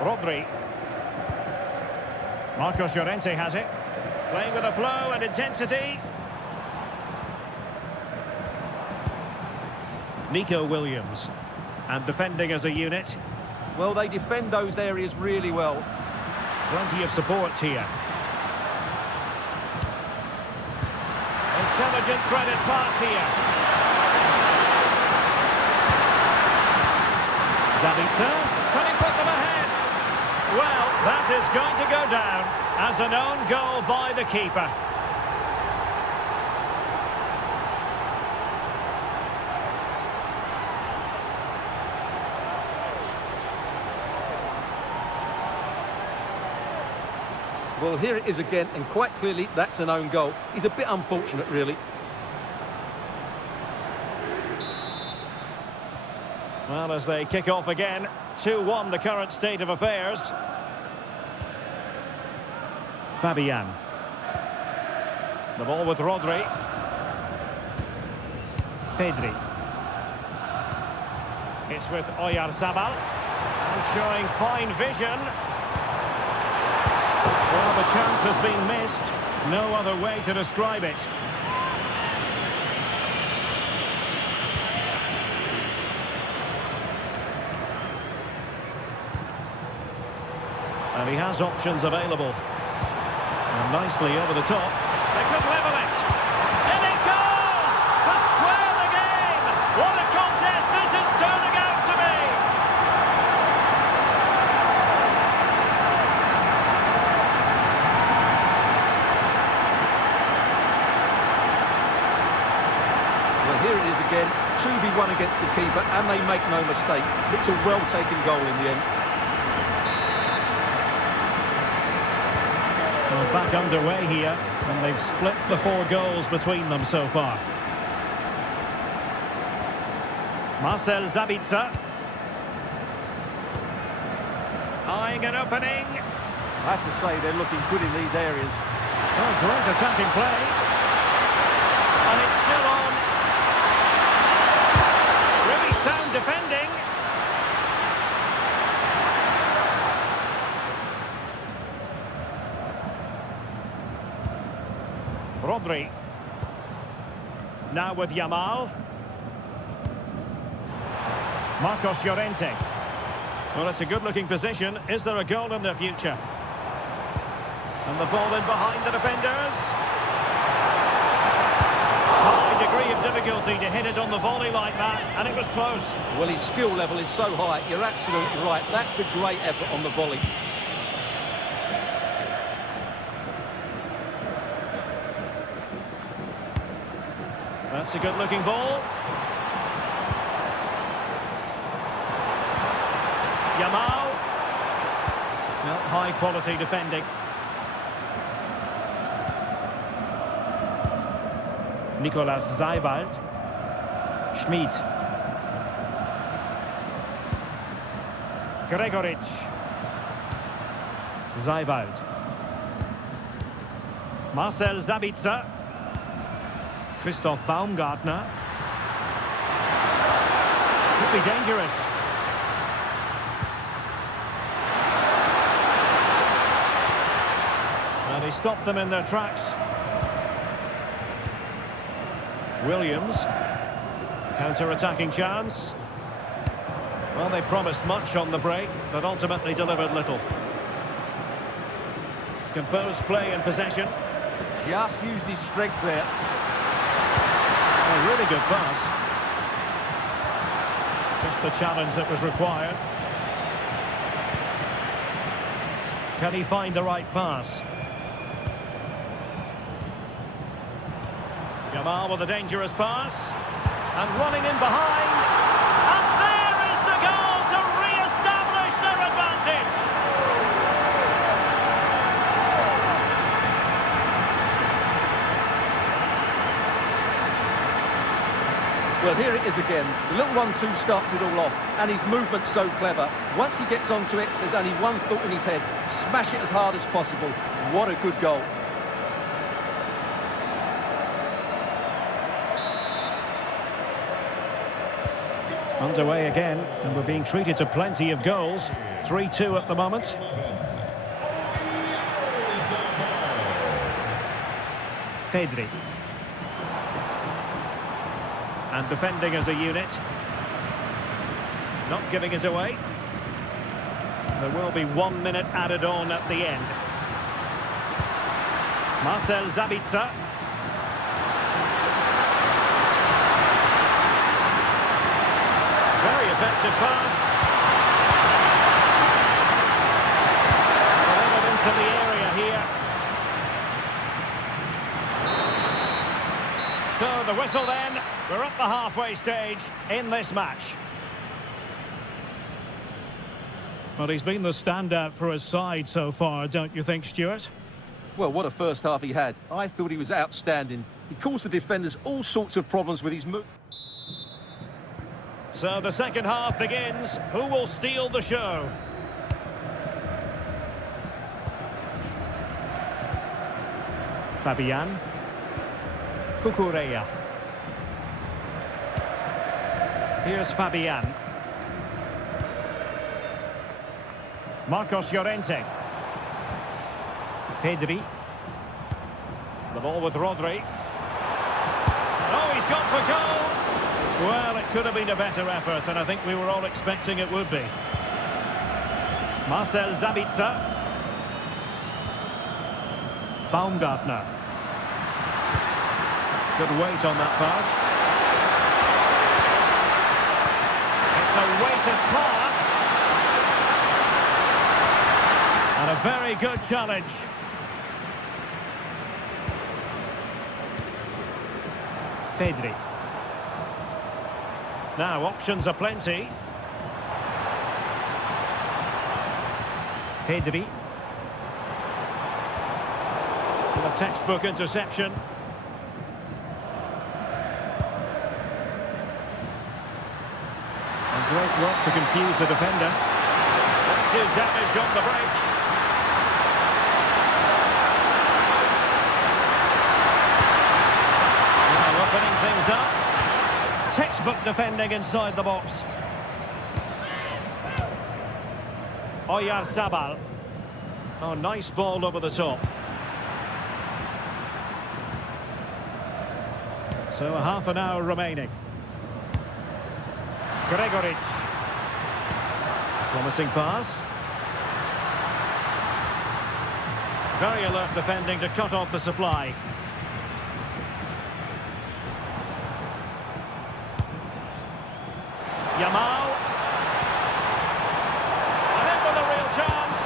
Rodri. Marcos Llorente has it. Playing with a flow and intensity. Nico Williams. And defending as a unit. Well, they defend those areas really well. Plenty of support here. Intelligent threaded pass here. Zabitzer, can he put them ahead? Well, that is going to go down as an own goal by the keeper. Well, here it is again, and quite clearly that's an own goal. He's a bit unfortunate, really. Well, as they kick off again, 2-1 the current state of affairs. Fabian. The ball with Rodri. Pedri. It's with Oyarzabal. Showing fine vision. Well, the chance has been missed. No other way to describe it. And he has options available. And nicely over the top. They could level it. And it goes! To square the game! What a contest this is turning out to be! Well, here it is again. 2v1 against the keeper, and they make no mistake. It's a well-taken goal in the end. Well, back underway here, and they've split the 4 goals between them so far. Marcel Sabitzer. Eyeing an opening. I have to say, they're looking good in these areas. Oh, great attacking play. And it's still on. Really sound defending. Rodri. Now with Yamal. Marcos Llorente. Well, it's a good-looking position. Is there a goal in the future? And the ball in behind the defenders. High degree of difficulty to hit it on the volley like that, and it was close. Well, his skill level is so high. You're absolutely right. That's a great effort on the volley. That's a good-looking ball. Yamal. Well, high-quality defending. Nicolas Seiwald. Schmid. Gregoric. Seiwald. Marcel Sabitzer. Christoph Baumgartner. Could be dangerous. And he stopped them in their tracks. Williams. Counter-attacking chance. Well, they promised much on the break, but ultimately delivered little. Composed play and possession. Just used his strength there. A really good pass. Just the challenge that was required. Can he find the right pass? Yamal with a dangerous pass. And running in behind. And there is the goal to re-establish their advantage. Well, here it is again. The little 1-2 starts it all off, and his movement's so clever. Once he gets onto it, there's only one thought in his head. Smash it as hard as possible. What a good goal. Underway again, and we're being treated to plenty of goals. 3-2 at the moment. Pedri. And defending as a unit. Not giving it away. There will be 1 minute added on at the end. Marcel Sabitzer. Very effective pass. Delivered into the area here. So the whistle then. We're at the halfway stage in this match. Well, he's been the standout for his side so far, don't you think, Stuart? Well, what a first half he had. I thought he was outstanding. He caused the defenders all sorts of problems with his move. So the second half begins. Who will steal the show? Fabian. Cucurella. Here's Fabian. Marcos Llorente. Pedri. The ball with Rodri. Oh, he's gone for goal! Well, it could have been a better effort, and I think we were all expecting it would be. Marcel Sabitzer. Baumgartner. Good weight on that pass. It's a weighted pass. And a very good challenge. Pedri. Now, options are plenty. Pedri. And a textbook interception. And great work to confuse the defender. Did damage on the break. Now opening things up. Textbook defending inside the box. Oyarzabal. Oh, nice ball over the top. So a half an hour remaining. Gregoric. Promising pass. Very alert defending to cut off the supply. Yamal. And in with a real chance.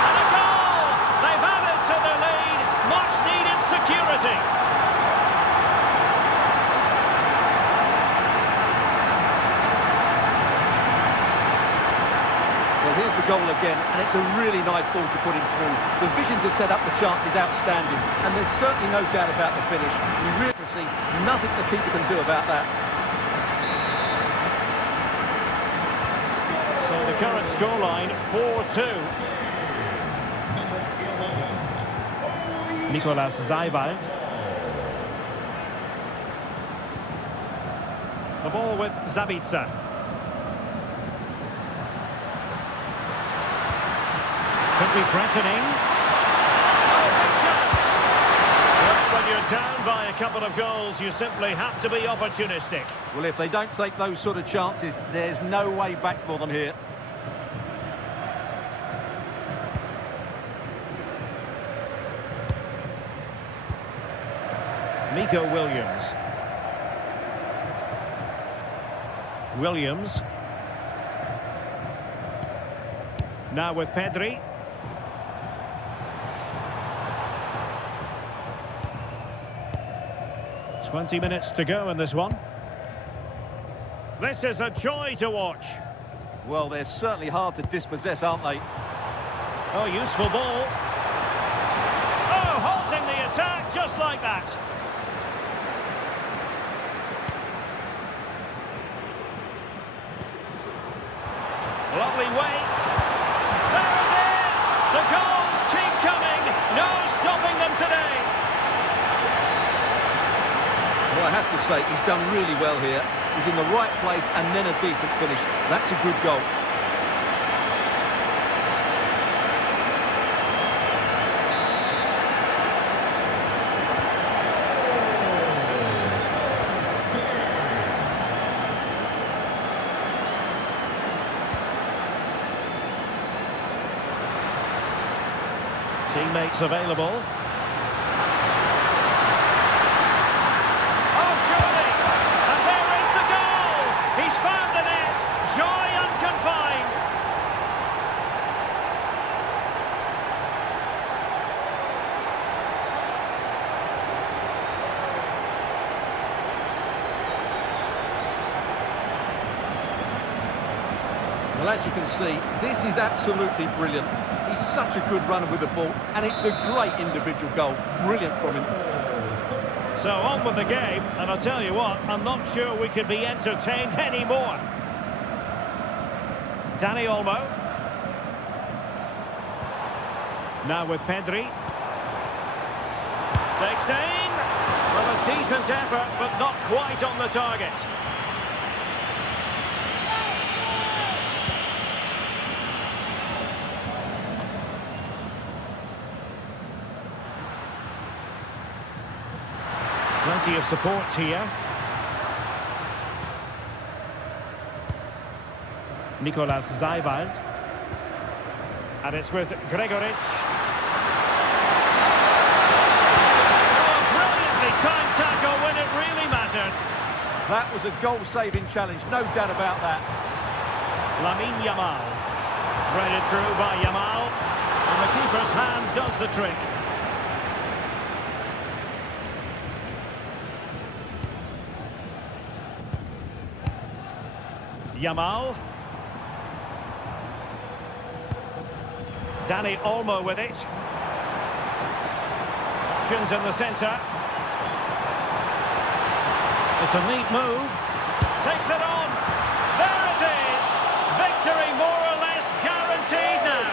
And a goal! They've added to their lead. Much needed security. Well, here's the goal again, and it's a really nice ball to put him through. The vision to set up the chance is outstanding, and there's certainly no doubt about the finish. You really see nothing the keeper can do about that. So the current scoreline, 4-2. Nicolas Zeiwald. The ball with Zabitzer. Could be threatening. Oh, big chance! Well, when you're down by a couple of goals, you simply have to be opportunistic. Well, if they don't take those sort of chances, there's no way back for them here. Nico Williams. Williams. Now with Pedri. "20 minutes to go in this one. This is a joy to watch. Well, they're certainly hard to dispossess, aren't they? Oh, useful ball. Oh, halting the attack just like that. Lovely weight. There it is! The goals keep coming. No stopping them today. Well, I have to say, he's done really well here. He's in the right place and then a decent finish. That's a good goal. Teammates available. Oh, surely! And there is the goal! He's found the net! Joy unconfined! Well, as you can see, this is absolutely brilliant. He's such a good runner with the ball, and it's a great individual goal. Brilliant from him. So on with the game, and I'll tell you what, I'm not sure we could be entertained anymore. Dani Olmo. Now with Pedri. Takes aim. Well, a decent effort, but not quite on the target. Plenty of support here. Nicolas Zeiwald. And it's with Gregoric. tackle when it really mattered. That was a goal-saving challenge, no doubt about that. Lamine Yamal. Threaded through by Yamal. And the keeper's hand does the trick. Yamal. Dani Olmo with it. Options in the centre. It's a neat move. Takes it on. There it is. Victory more or less guaranteed now.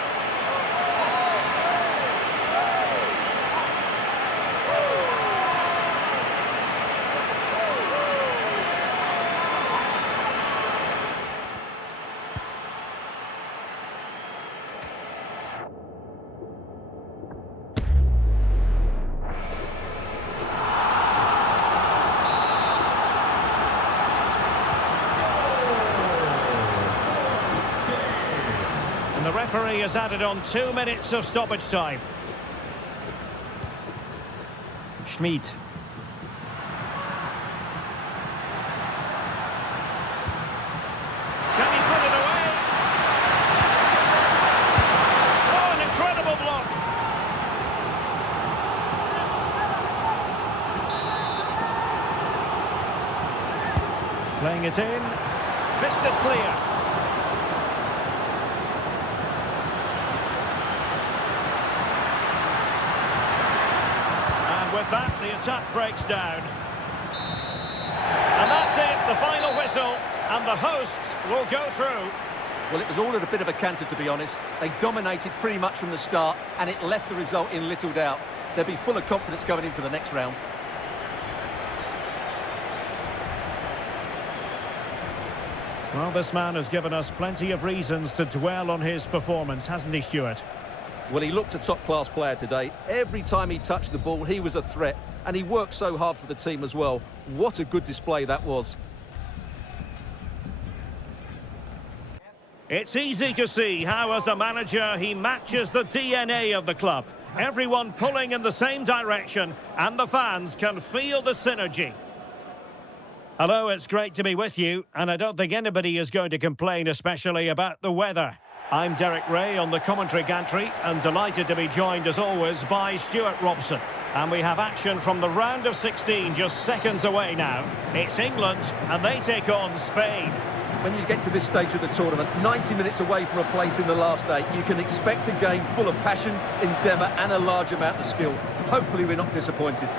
And the referee has added on 2 minutes of stoppage time. Schmid. Can he put it away? Oh, an incredible block. Playing it in. Fisted clear. With that, the attack breaks down. And that's it, the final whistle, and the hosts will go through. Well, it was all at a bit of a canter, to be honest. They dominated pretty much from the start, and it left the result in little doubt. They'll be full of confidence going into the next round. Well, this man has given us plenty of reasons to dwell on his performance, hasn't he, Stuart? Well, he looked a top-class player today. Every time he touched the ball, he was a threat. And he worked so hard for the team as well. What a good display that was. It's easy to see how, as a manager, he matches the DNA of the club. Everyone pulling in the same direction, and the fans can feel the synergy. Hello, it's great to be with you, and I don't think anybody is going to complain, especially about the weather. I'm Derek Ray on the commentary gantry, and delighted to be joined as always by Stuart Robson. And we have action from the round of 16 just seconds away now. It's England, and they take on Spain. When you get to this stage of the tournament, 90 minutes away from a place in the last 8, you can expect a game full of passion, endeavour and a large amount of skill. Hopefully we're not disappointed.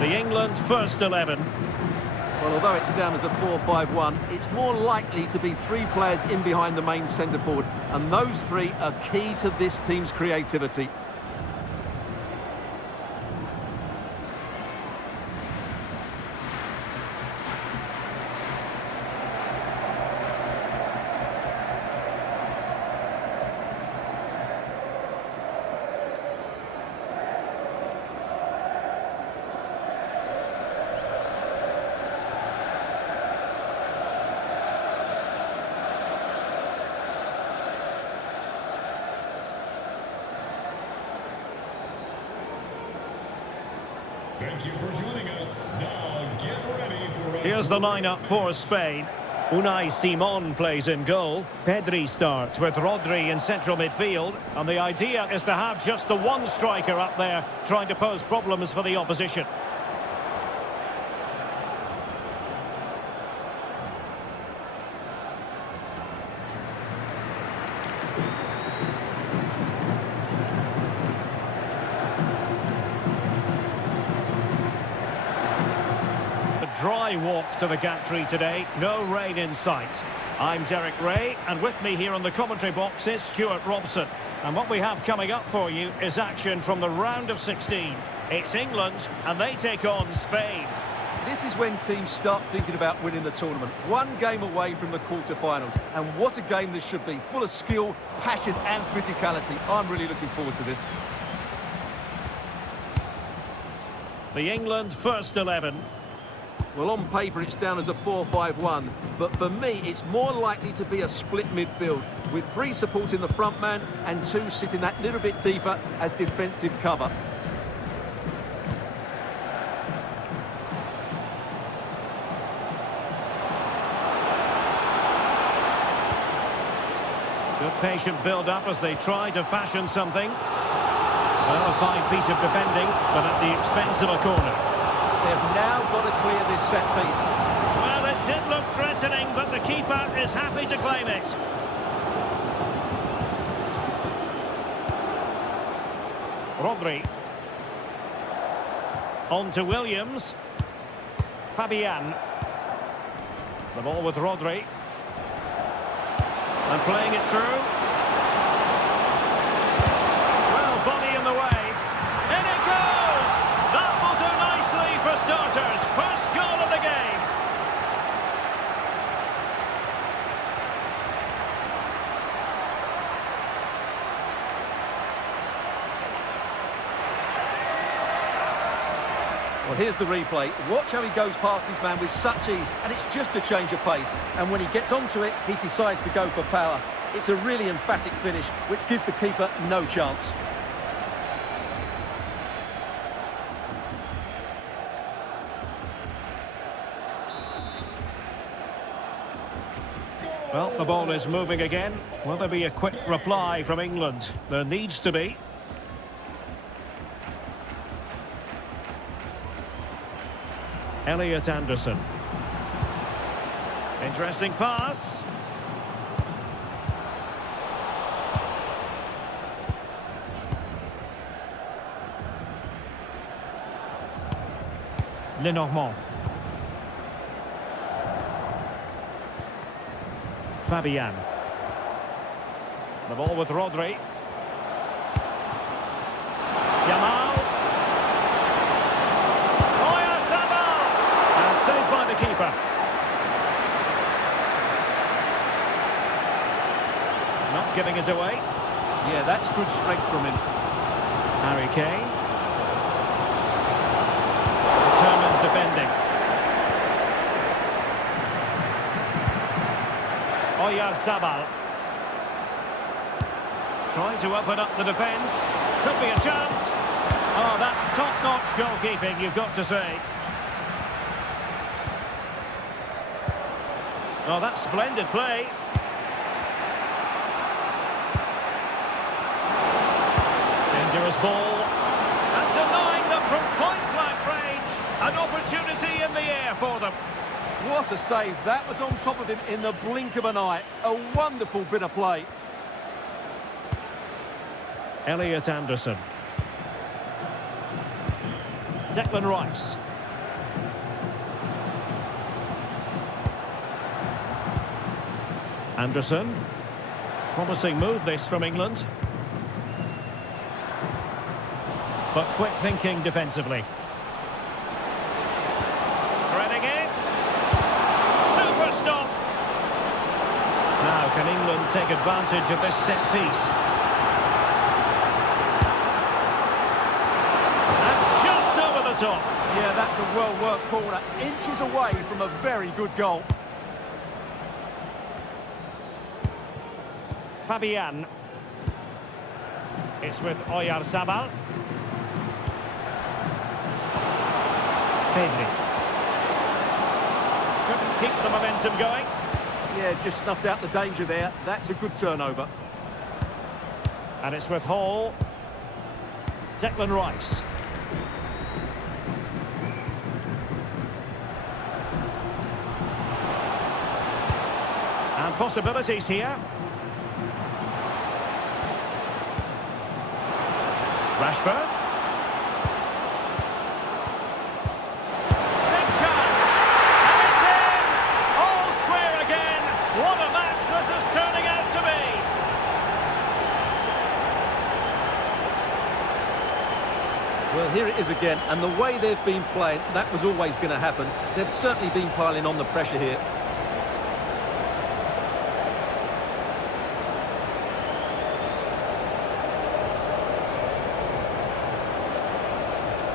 The England first 11. Well, although it's down as a 4-5-1, it's more likely to be 3 players in behind the main centre forward, and those 3 are key to this team's creativity. Thank you for joining us. Now get ready for... Here's the lineup for Spain. Unai Simon plays in goal. Pedri starts with Rodri in central midfield. And the idea is to have just the one striker up there trying to pose problems for the opposition. sunny walk to the gantry today. No rain in sight. I'm Derek Ray, and with me here on the commentary box is Stuart Robson. And what we have coming up for you is action from the round of 16. It's England, and they take on Spain. This is when teams start thinking about winning the tournament. One game away from the quarter-finals. And what a game this should be. Full of skill, passion and physicality. I'm really looking forward to this. The England first 11. Well, on paper, it's down as a 4-5-1. But for me, it's more likely to be a split midfield, with 3 supporting the front man and 2 sitting that little bit deeper as defensive cover. Good patient build-up as they try to fashion something. Well, a fine piece of defending, but at the expense of a corner. They've now got to clear this set piece. Well, it did look threatening, but the keeper is happy to claim it. Rodri. On to Williams. Fabian. The ball with Rodri. And playing it through. Well, body in the way. In it goes! That will do nicely for starters. First goal of the game. Well, here's the replay. Watch how he goes past his man with such ease, and it's just a change of pace. And when he gets onto it, he decides to go for power. It's a really emphatic finish, which gives the keeper no chance. Well, the ball is moving again. Will there be a quick reply from England? There needs to be. Elliot Anderson. Interesting pass. Lenormand. Fabian. The ball with Rodri. Yamal. Saved by the keeper. Not giving it away. Yeah, that's good strength from him. Harry Kane. Determined defending. Oyarzabal. Trying to open up the defence. Could be a chance. Oh, that's top-notch goalkeeping, you've got to say. Oh, that's splendid play. Dangerous ball. And denying them from point-blank range. An opportunity in the air for them. What a save. That was on top of him in the blink of an eye. A wonderful bit of play. Elliot Anderson. Declan Rice. Anderson. Promising move this from England. But quick thinking defensively. Threading it. Super stop. Now can England take advantage of this set piece? And just over the top. Yeah, that's a well-worked corner. Inches away from a very good goal. Fabian. It's with Oyarzabal. Pedri. Couldn't keep the momentum going. Yeah, just snuffed out the danger there. That's a good turnover. And it's with Hall. Declan Rice. And possibilities here. Rashford. Big chance. Well, here it is again, and the way they've been playing, that was always going to happen. They've certainly been piling on the pressure here.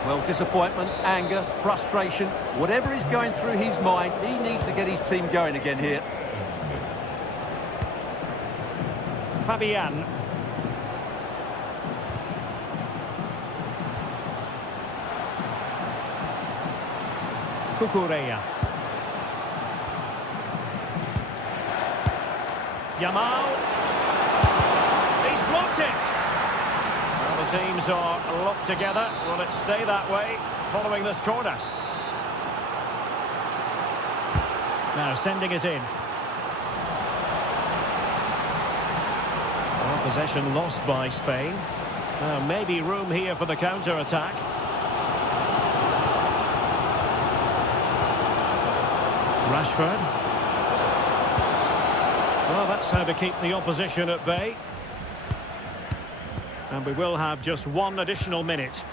Well, disappointment, anger, frustration, whatever is going through his mind, he needs to get his team going again here. Fabian. Cucurella. Yamal. He's blocked it. Well, the teams are locked together. Will it stay that way following this corner? Now sending it in. Well, possession lost by Spain. Now maybe room here for the counter-attack. Rashford. Well, that's how to keep the opposition at bay. And we will have just one additional minute.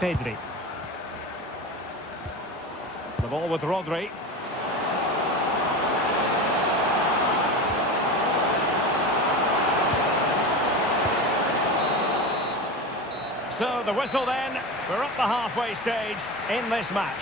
Pedri. The ball with Rodri. So the whistle then. We're up the halfway stage in this match.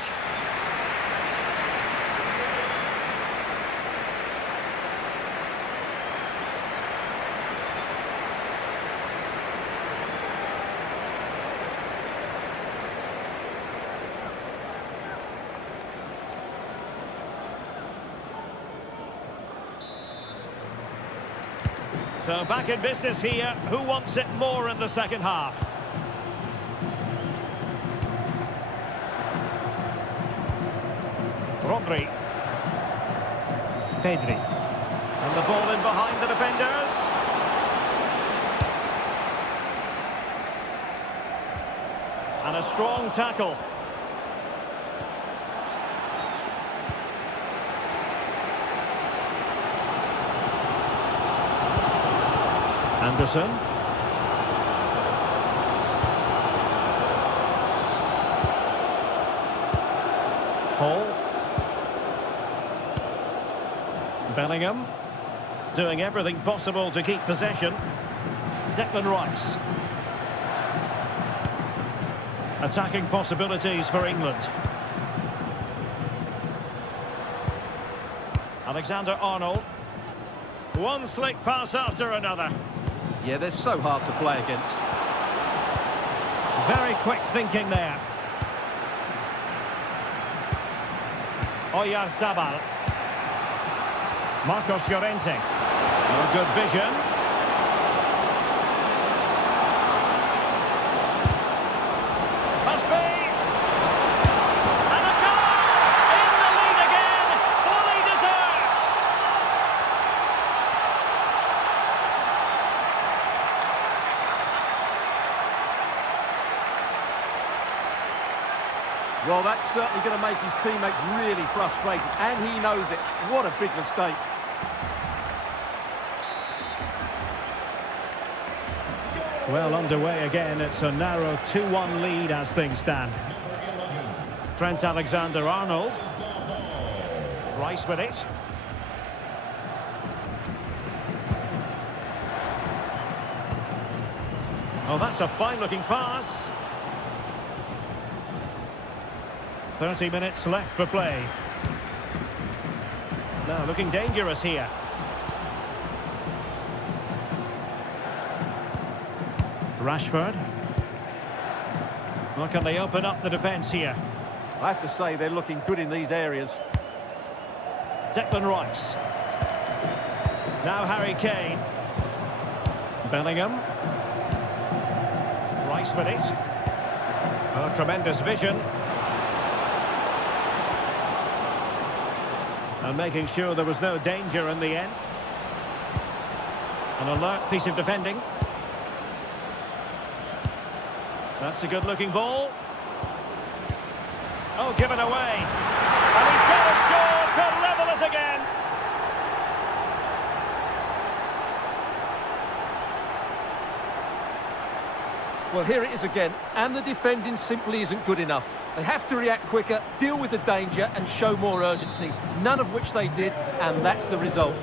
So back in business here. Who wants it more in the second half? Rodri. Pedri. And the ball in behind the defenders. And a strong tackle. Anderson. Hall. Bellingham. Doing everything possible to keep possession. Declan Rice. Attacking possibilities for England. Alexander-Arnold. One slick pass after another. Yeah, they're so hard to play against. Very quick thinking there. Oyarzabal. Marcos Llorente. Oh, good vision. Must be. And a goal! In the lead again. Fully deserved. Well, that's certainly going to make his teammates really frustrated, and he knows it. What a big mistake. Well, underway again. It's a narrow 2-1 lead as things stand. Trent Alexander-Arnold. Rice with it. Oh, that's a fine-looking pass. 30 minutes left for play. Now looking dangerous here. Rashford. Well, can they open up the defence here? I have to say they're looking good in these areas. Declan Rice. Now Harry Kane. Bellingham. Rice with it. Oh, tremendous vision. And making sure there was no danger in the end. An alert piece of defending. That's a good-looking ball. Oh, given away. And he's got to score to level us again. Well, here it is again, and the defending simply isn't good enough. They have to react quicker, deal with the danger, and show more urgency, none of which they did, and that's the result.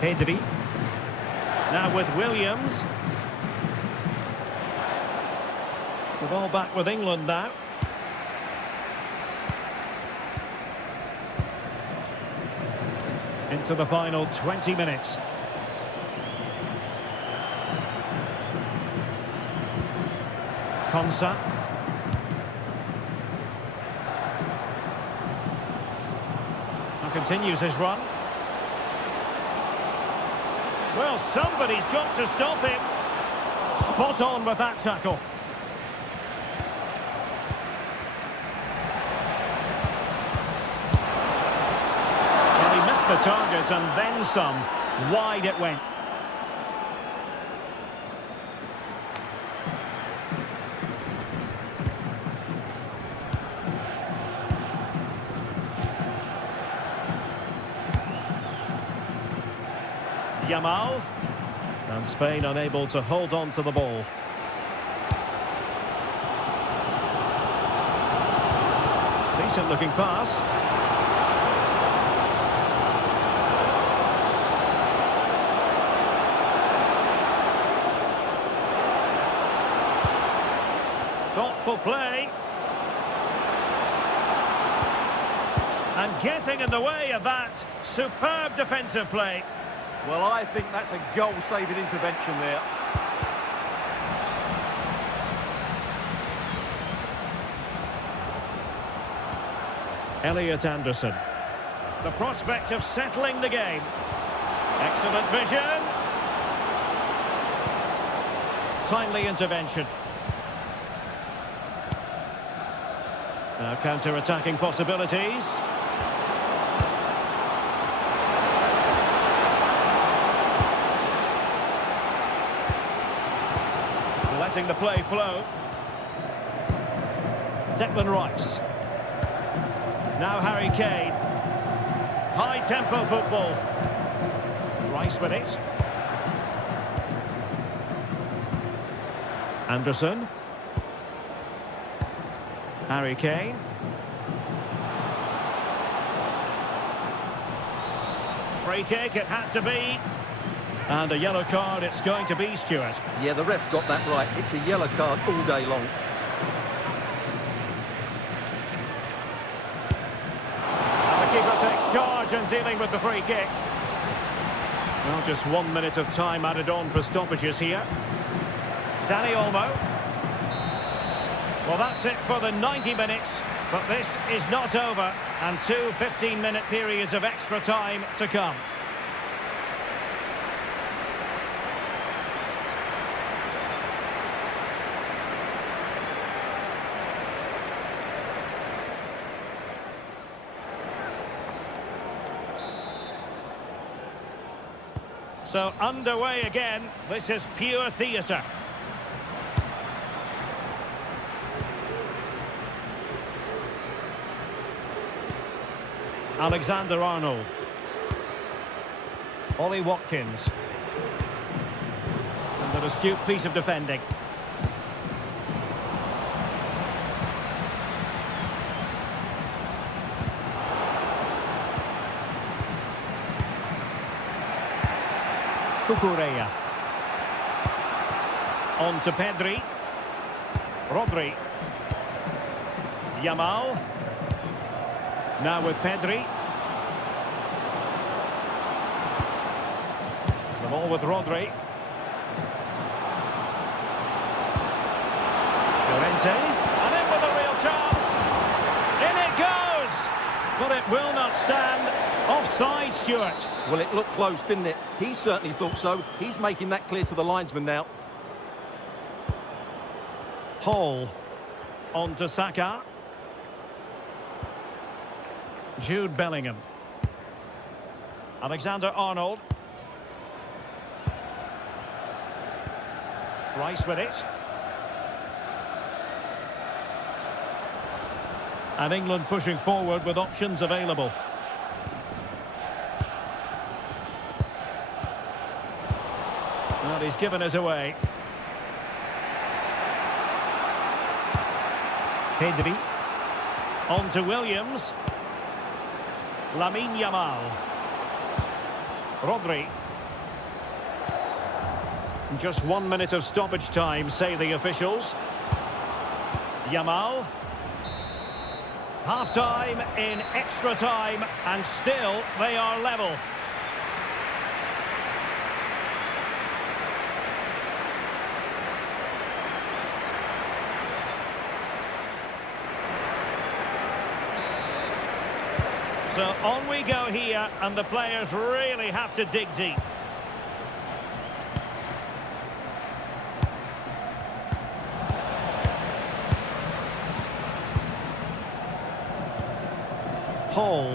Pedri. Now with Williams. The ball back with England now. Into the final 20 minutes. Konsa. And continues his run. Well, somebody's got to stop him. Spot on with that tackle. Well, he missed the target and then some. Wide it went. Yamal, and Spain unable to hold on to the ball. Decent looking pass. Thoughtful play. And getting in the way of that. Superb defensive play. Well, I think that's a goal-saving intervention there. Elliot Anderson. The prospect of settling the game. Excellent vision. Timely intervention. Now counter-attacking possibilities. Letting the play flow. Declan Rice. Now Harry Kane. High-tempo football. Rice with it. Anderson. Harry Kane. Free kick, it had to be. And a yellow card it's going to be, Stuart. Yeah, the ref's got that right. It's a yellow card all day long. And the keeper takes charge and dealing with the free kick. Well, just 1 minute of time added on for stoppages here. Danny Olmo. Well, that's it for the 90 minutes. But this is not over. And two 15-minute periods of extra time to come. So underway again. This is pure theatre. Alexander-Arnold. Ollie Watkins. And an astute piece of defending. Cucurella. On to Pedri. Rodri. Yamal. Now with Pedri. The ball with Rodri. Llorente. And in with a real chance. In it goes. But it will not stand. Offside, Stuart. Well, it looked close, didn't it? He certainly thought so. He's making that clear to the linesman now. Hall. On to Saka. Jude Bellingham. Alexander-Arnold. Rice with it. And England pushing forward with options available. Well, he's given us away. Pedri. On to Williams. Lamine Yamal. Rodri. Just 1 minute of stoppage time, say the officials. Yamal. Half-time in extra time, and still they are level. So on we go here, and the players really have to dig deep. Hall.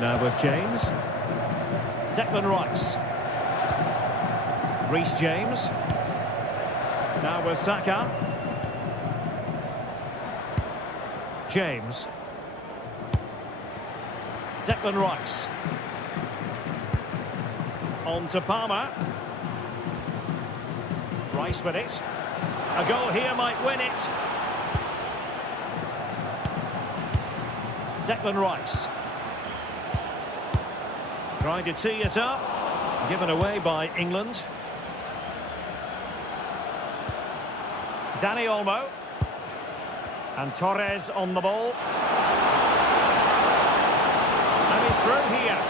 Now with James. Declan Rice. Reece James. Now with Saka. James. Declan Rice. On to Palmer. Rice with it. A goal here might win it. Declan Rice. Trying to tee it up. Given away by England. Dani Olmo. And Torres on the ball. And he's through here.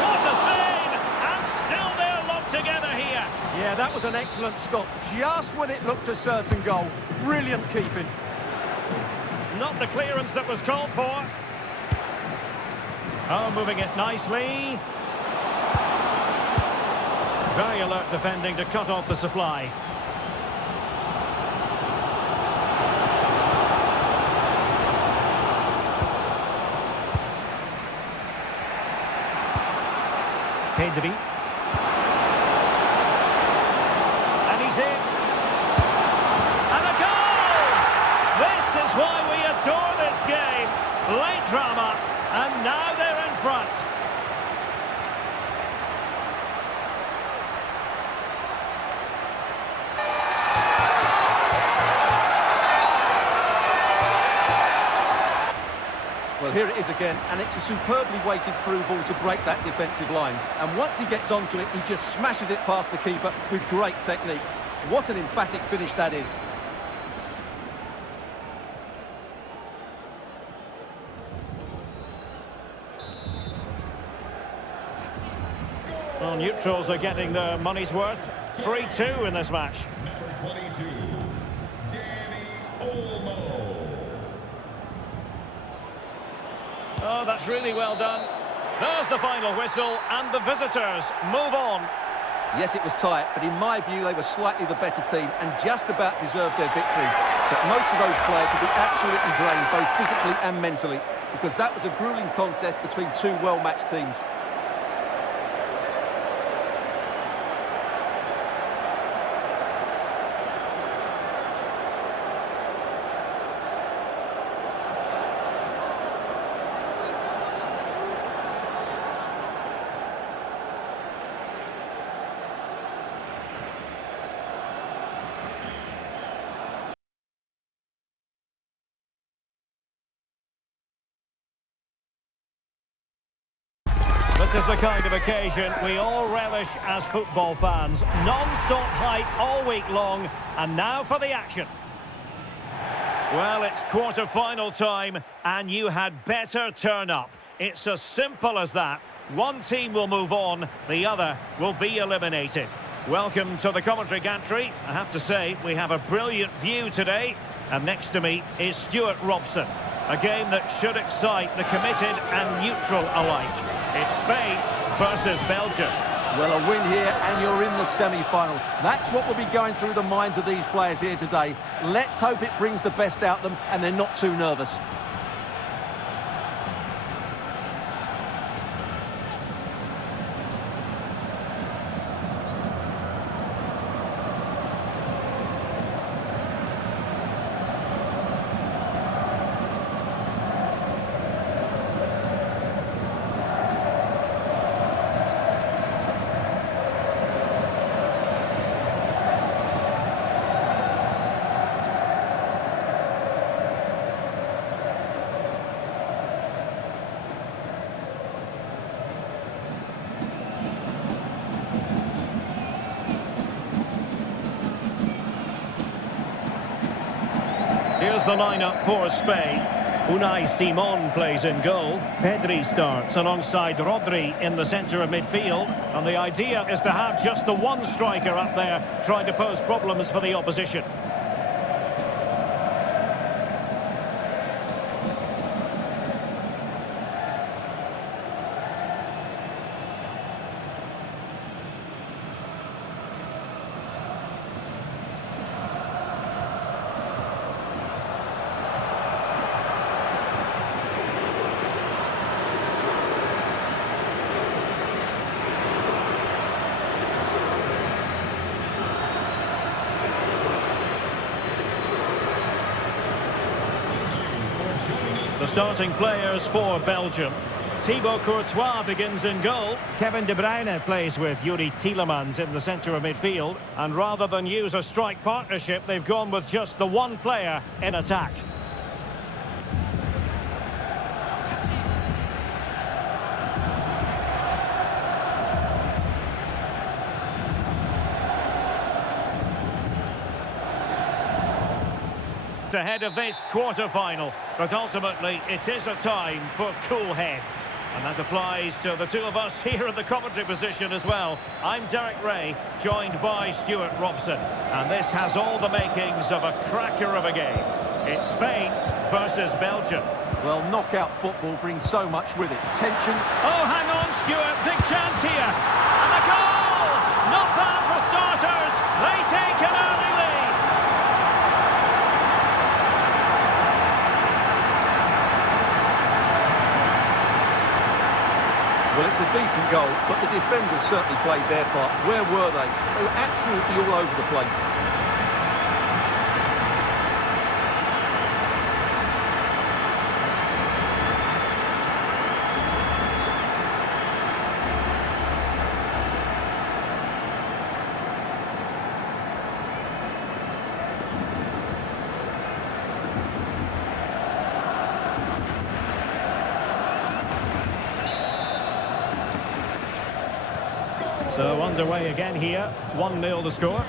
What a save! And still they're locked together here. Yeah, that was an excellent stop. Just when it looked a certain goal. Brilliant keeping. Not the clearance that was called for. Oh, moving it nicely. Very alert defending to cut off the supply. Pedri. And he's in. And a goal! This is why we adore this game. Late drama, and now they're in front. Well, here it is again, and it's a superbly weighted through ball to break that defensive line. And once he gets onto it, he just smashes it past the keeper with great technique. What an emphatic finish that is. Well, neutrals are getting their money's worth. 3-2 in this match. Number 22, Dani Olmo. Oh, that's really well done. There's the final whistle, and the visitors move on. Yes, it was tight, but in my view, they were slightly the better team and just about deserved their victory. But most of those players will be absolutely drained, both physically and mentally, because that was a grueling contest between two well-matched teams. This is the kind of occasion we all relish as football fans. Non-stop hype all week long, and now for the action. Well, it's quarter-final time, and you had better turn up. It's as simple as that. One team will move on, the other will be eliminated. Welcome to the commentary gantry. I have to say, we have a brilliant view today, and next to me is Stuart Robson. A game that should excite the committed and neutral alike. It's Spain versus Belgium. Well, a win here and you're in the semi-final. That's what will be going through the minds of these players here today. Let's hope it brings the best out of them and they're not too nervous. Here's the lineup for Spain. Unai Simon plays in goal. Pedri starts alongside Rodri in the centre of midfield. And the idea is to have just the one striker up there trying to pose problems for the opposition. The starting players for Belgium. Thibaut Courtois begins in goal. Kevin De Bruyne plays with Yuri Tielemans in the centre of midfield. And rather than use a strike partnership, they've gone with just the one player in attack. Ahead of this quarter-final, but ultimately it is a time for cool heads. And that applies to the two of us here in the commentary position as well. I'm Derek Ray, joined by Stuart Robson. And this has all the makings of a cracker of a game. It's Spain versus Belgium. Well, knockout football brings so much with it. Tension. Oh, hang on, Stuart. Big chance here. And a goal! Not bad for starters. They take an early lead. Well, it's a decent goal, but the defenders certainly played their part. Where were they? They were absolutely all over the place. So underway again here, 1-0 the score.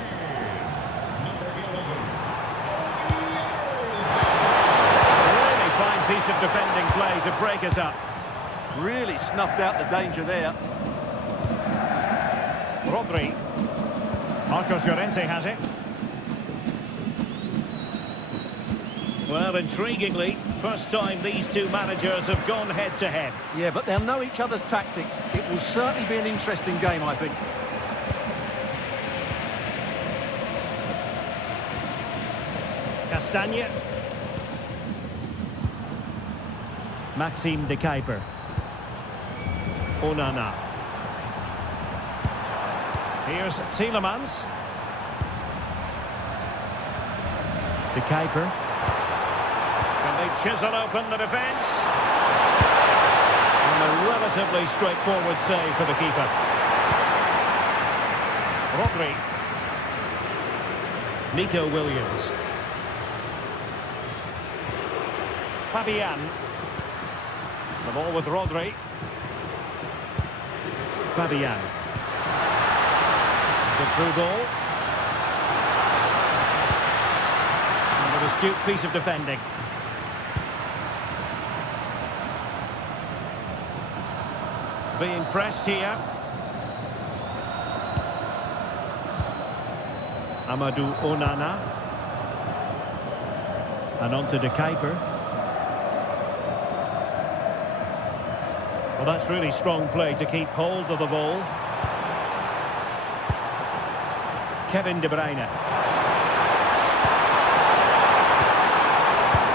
Really fine piece of defending play to break us up. Really snuffed out the danger there. Rodri. Marcos Llorente has it. Well, intriguingly, first time these two managers have gone head-to-head. Yeah, but they'll know each other's tactics. It will certainly be an interesting game, I think. Castagne. Maxime de Kuiper. Onana. Here's Tielemans. De Kuiper. Can they chisel open the defence? And a relatively straightforward save for the keeper. Rodri. Nico Williams. Fabian. The ball with Rodri. Fabian. Good through ball. And an astute piece of defending. Being pressed here. Amadou Onana. And on to De Kuiper. Well, that's really strong play to keep hold of the ball. Kevin De Bruyne.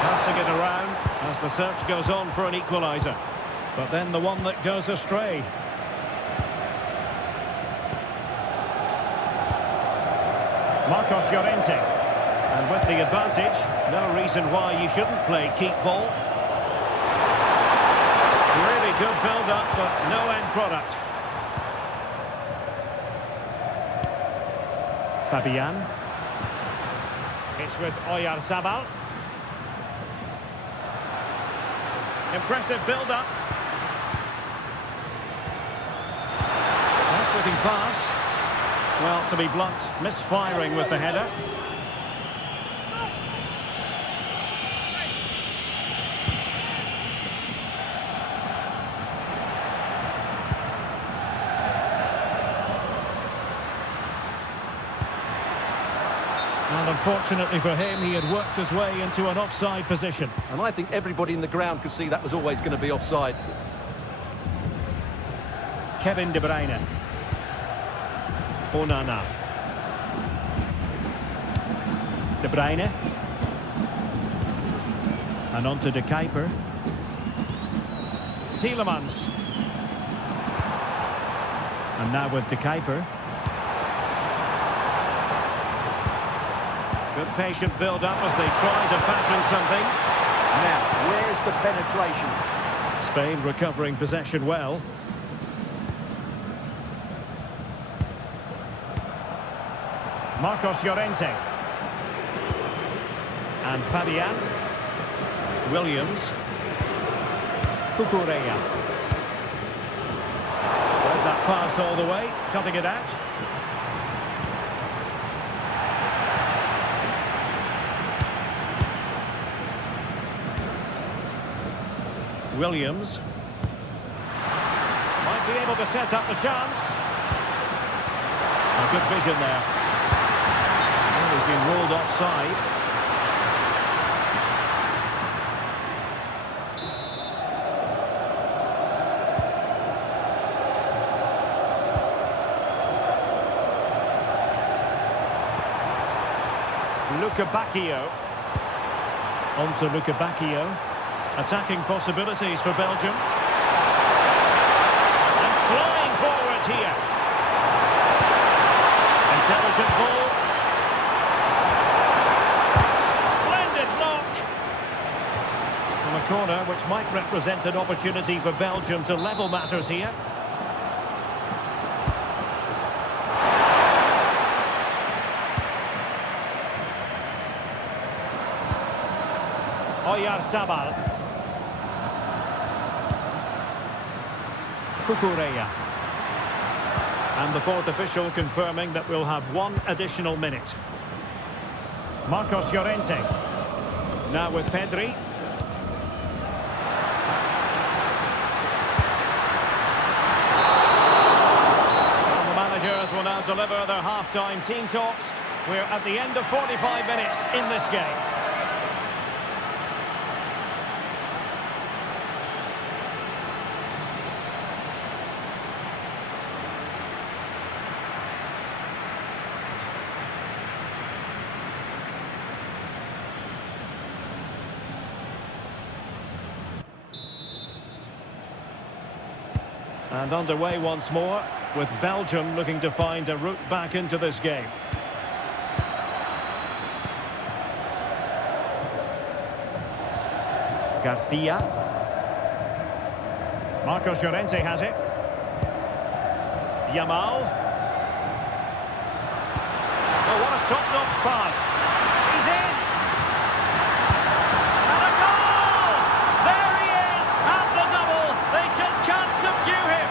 Passing it around as the search goes on for an equaliser. But then the one that goes astray. Marcos Llorente. And with the advantage, no reason why you shouldn't play keep ball. Really good build-up, but no end product. Fabian. It's with Oyarzabal. Impressive build-up. Nice looking pass. Well, to be blunt, misfiring with the header. And unfortunately for him, he had worked his way into an offside position. And I think everybody in the ground could see that was always going to be offside. Kevin De Bruyne. Onana. De Bruyne. And on to De Kuiper. Tielemans. And now with De Kuiper. Good patient build-up as they try to fashion something. Now, where's the penetration? Spain recovering possession well. Marcos Llorente. And Fabian. Williams. Cucurella. Read that pass all the way, cutting it out. Williams. Might be able to set up the chance. A good vision there. Oh, he's been ruled offside. Luca Bacchio. On to Luca Bacchio. Attacking possibilities for Belgium. And flying forward here. Intelligent ball. Splendid block. From a corner which might represent an opportunity for Belgium to level matters here. Oyarzabal. Cucurella. And the fourth official confirming that we'll have one additional minute. Marcos Llorente. Now with Pedri. Well, the managers will now deliver their half-time team talks. We're at the end of 45 minutes in this game. And underway once more, with Belgium looking to find a route back into this game. Garcia. Marcos Llorente has it. Yamal. Oh, what a top-notch pass. He's in. And a goal! There he is, at the double. They just can't subdue him.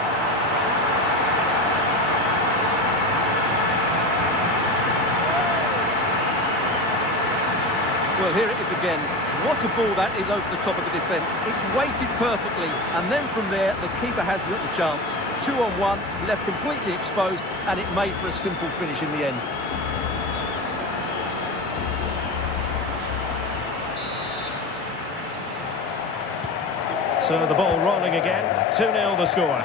Well, here it is again. What a ball that is over the top of the defence. It's weighted perfectly, and then from there, the keeper has little chance. 2-on-1, left completely exposed, and it made for a simple finish in the end. So the ball rolling again. 2-0 the score.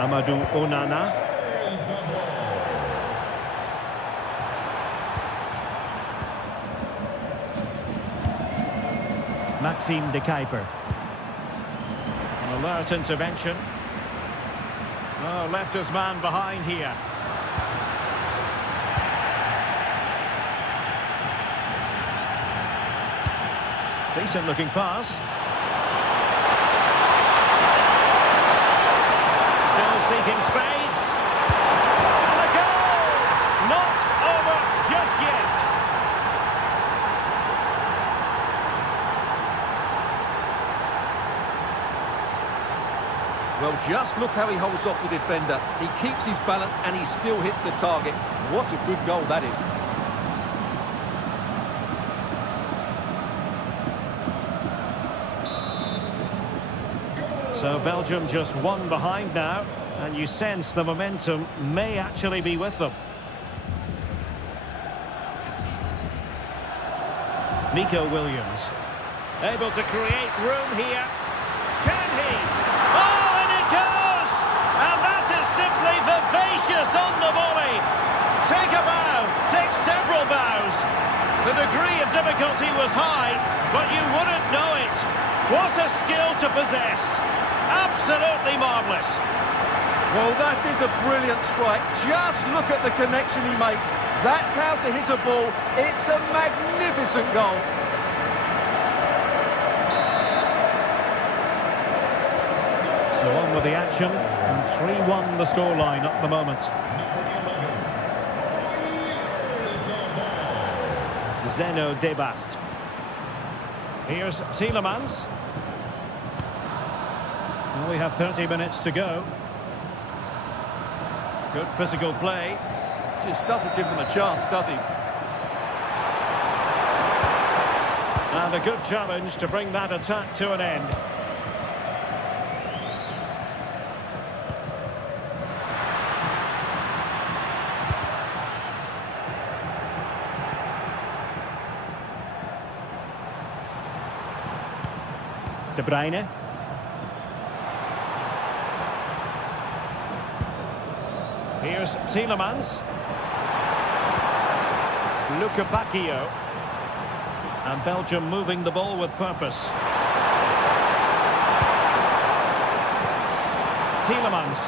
Amadou Onana. Maxime De Kuiper. An alert intervention. Oh, left his man behind here. Decent looking pass. Still seeking space. And a goal! Not over just yet. Well, just look how he holds off the defender. He keeps his balance and he still hits the target. What a good goal that is. So Belgium just one behind now, and you sense the momentum may actually be with them. Nico Williams. Able to create room here. Can he? Oh, and it goes! And that is simply vivacious on the volley. Take a bow, take several bows. The degree of difficulty was high, but you wouldn't know it. What a skill to possess. Absolutely marvellous. Well, that is a brilliant strike. Just look at the connection he makes. That's how to hit a ball. It's a magnificent goal. So on with the action, and 3-1 the scoreline at the moment. Zeno Debast. Here's Tielemans. Well, we have 30 minutes to go. Good physical play. Just doesn't give them a chance, does he? And a good challenge to bring that attack to an end. De Bruyne. Here's Tielemans. Luca Bacchio. And Belgium moving the ball with purpose. Tielemans.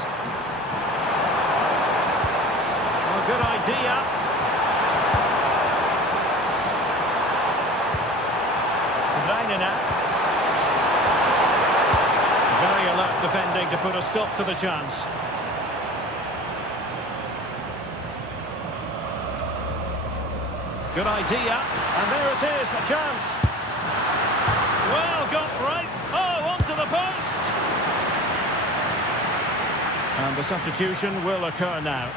Oh, good idea. De Bruyne now. Very alert defending to put a stop to the chance. Good idea, and there it is, a chance. Well, got right. Oh, onto the post. And the substitution will occur now.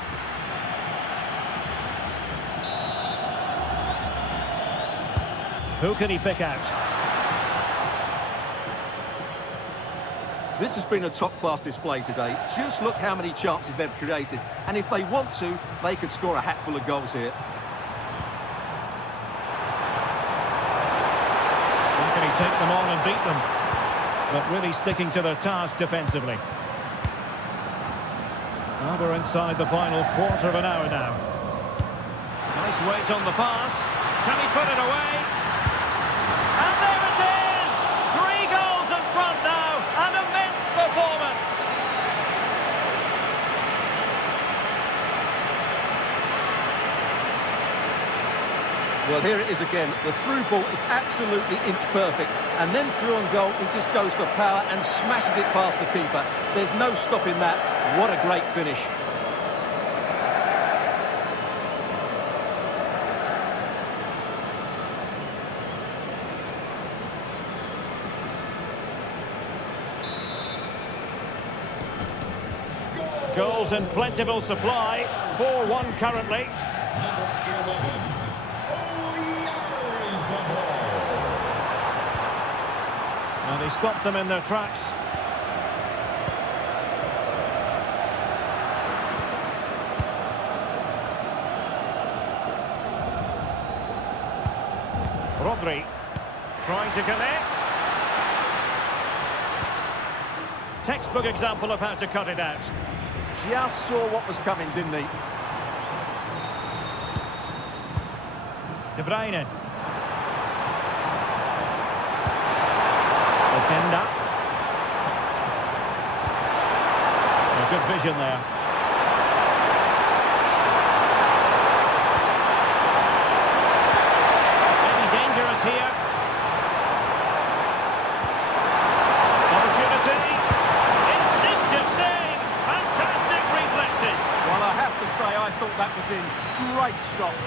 Who can he pick out? This has been a top-class display today. Just look how many chances they've created. And if they want to, they could score a hatful of goals here. How can he take them on and beat them? But really sticking to their task defensively. Well, we're inside the final quarter of an hour now. Nice weight on the pass. Can he put it away? And there it is! 3 goals in front now. An immense performance. Well, here it is again. The through ball is absolutely inch perfect. And then through on goal, he just goes for power and smashes it past the keeper. There's no stopping that. What a great finish. Goals in plentiful supply. 4-1 currently. And he stopped them in their tracks. Rodri trying to connect. Textbook example of how to cut it out. Just saw what was coming, didn't he? De Bruyne. Openda. A good vision there. Any dangerous here? Opportunity. Instinctive save. Fantastic reflexes. Well, I have to say, I thought that was in. Great stop.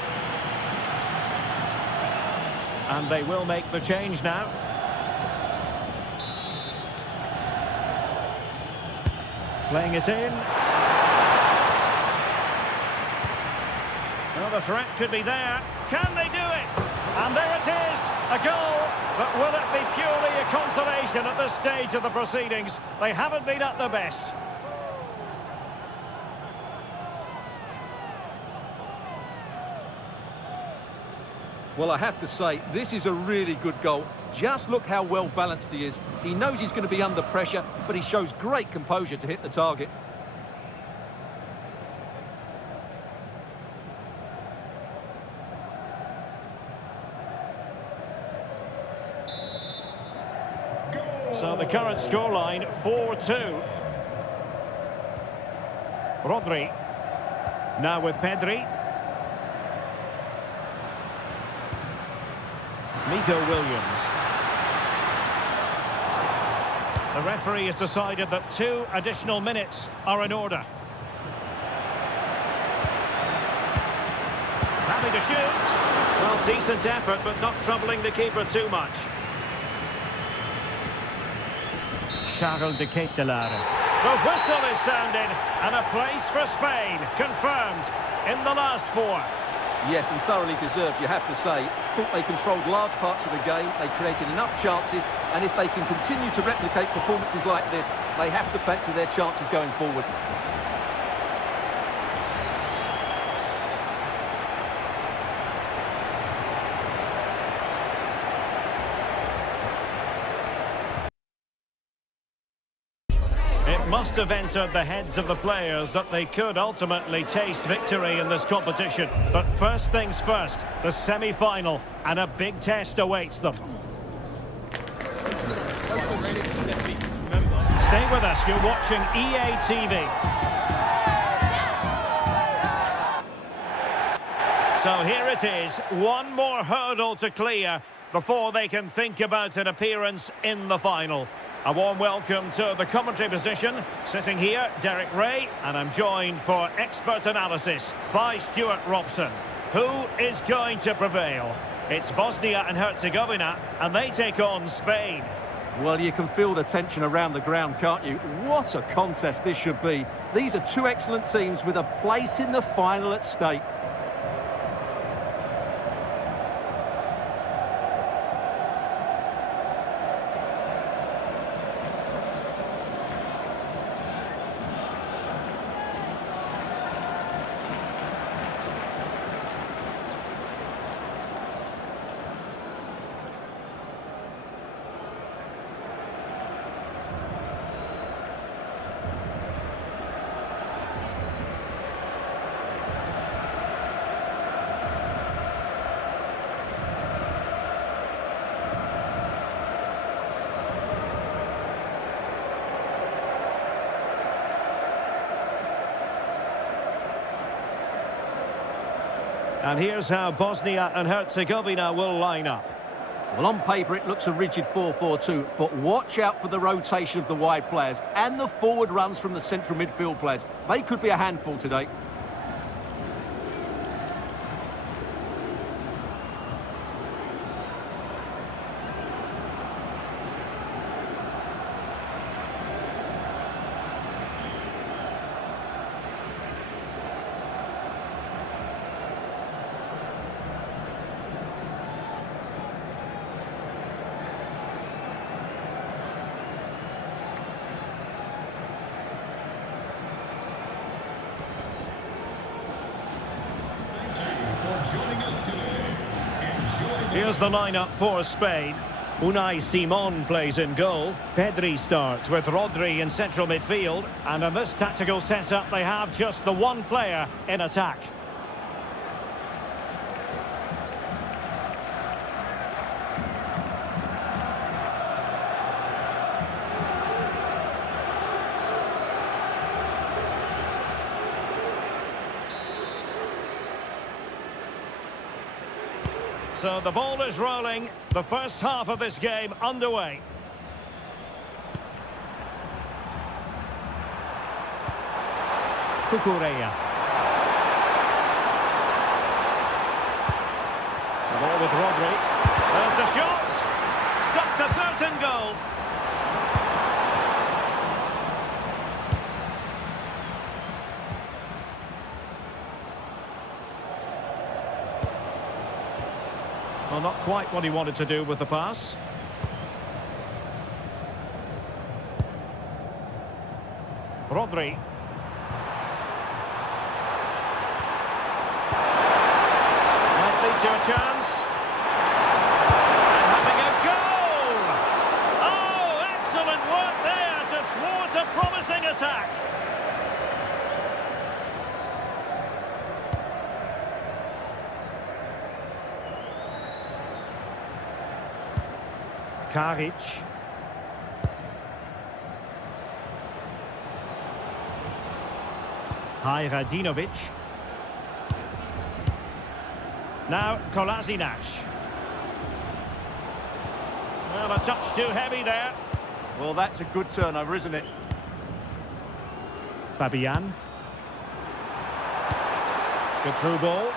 And they will make the change now. Playing it in. Well, the threat could be there. Can they do it? And there it is, a goal. But will it be purely a consolation at this stage of the proceedings? They haven't been at their best. Well, I have to say, this is a really good goal. Just look how well balanced he is. He knows he's going to be under pressure, but he shows great composure to hit the target. So the current scoreline, 4-2. Rodri. Now with Pedri. Nico Williams. The referee has decided that 2 additional minutes are in order. Having to shoot. Well, decent effort, but not troubling the keeper too much. Charles de Ketelaere. The whistle is sounded, and a place for Spain confirmed in the last 4. Yes, and thoroughly deserved, you have to say. Thought they controlled large parts of the game, they created enough chances, and if they can continue to replicate performances like this, they have to fancy their chances going forward. It must have entered the heads of the players that they could ultimately taste victory in this competition. But first things first, the semi-final, and a big test awaits them. Stay with us, you're watching EA TV. So here it is, one more hurdle to clear before they can think about an appearance in the final. A warm welcome to the commentary position. Sitting here, Derek Ray, and I'm joined for expert analysis by Stuart Robson. Who is going to prevail? It's Bosnia and Herzegovina, and they take on Spain. Well, you can feel the tension around the ground, can't you? What a contest this should be. These are 2 excellent teams with a place in the final at stake. And here's how Bosnia and Herzegovina will line up. Well, on paper, it looks a rigid 4-4-2, but watch out for the rotation of the wide players and the forward runs from the central midfield players. They could be a handful today. Here's the lineup for Spain. Unai Simon plays in goal. Pedri starts with Rodri in central midfield. And in this tactical setup, they have just the one player in attack. So the ball is rolling. The first half of this game underway. Cucurella. The ball with Rodri. There's the shot. Stopped a certain goal. Well, not quite what he wanted to do with the pass. Rodri. Might lead to a chance. Karic. Hajradinovic. Now Kolasinac. Well, a touch too heavy there. Well, that's a good turnover, isn't it? Fabian. Good through ball.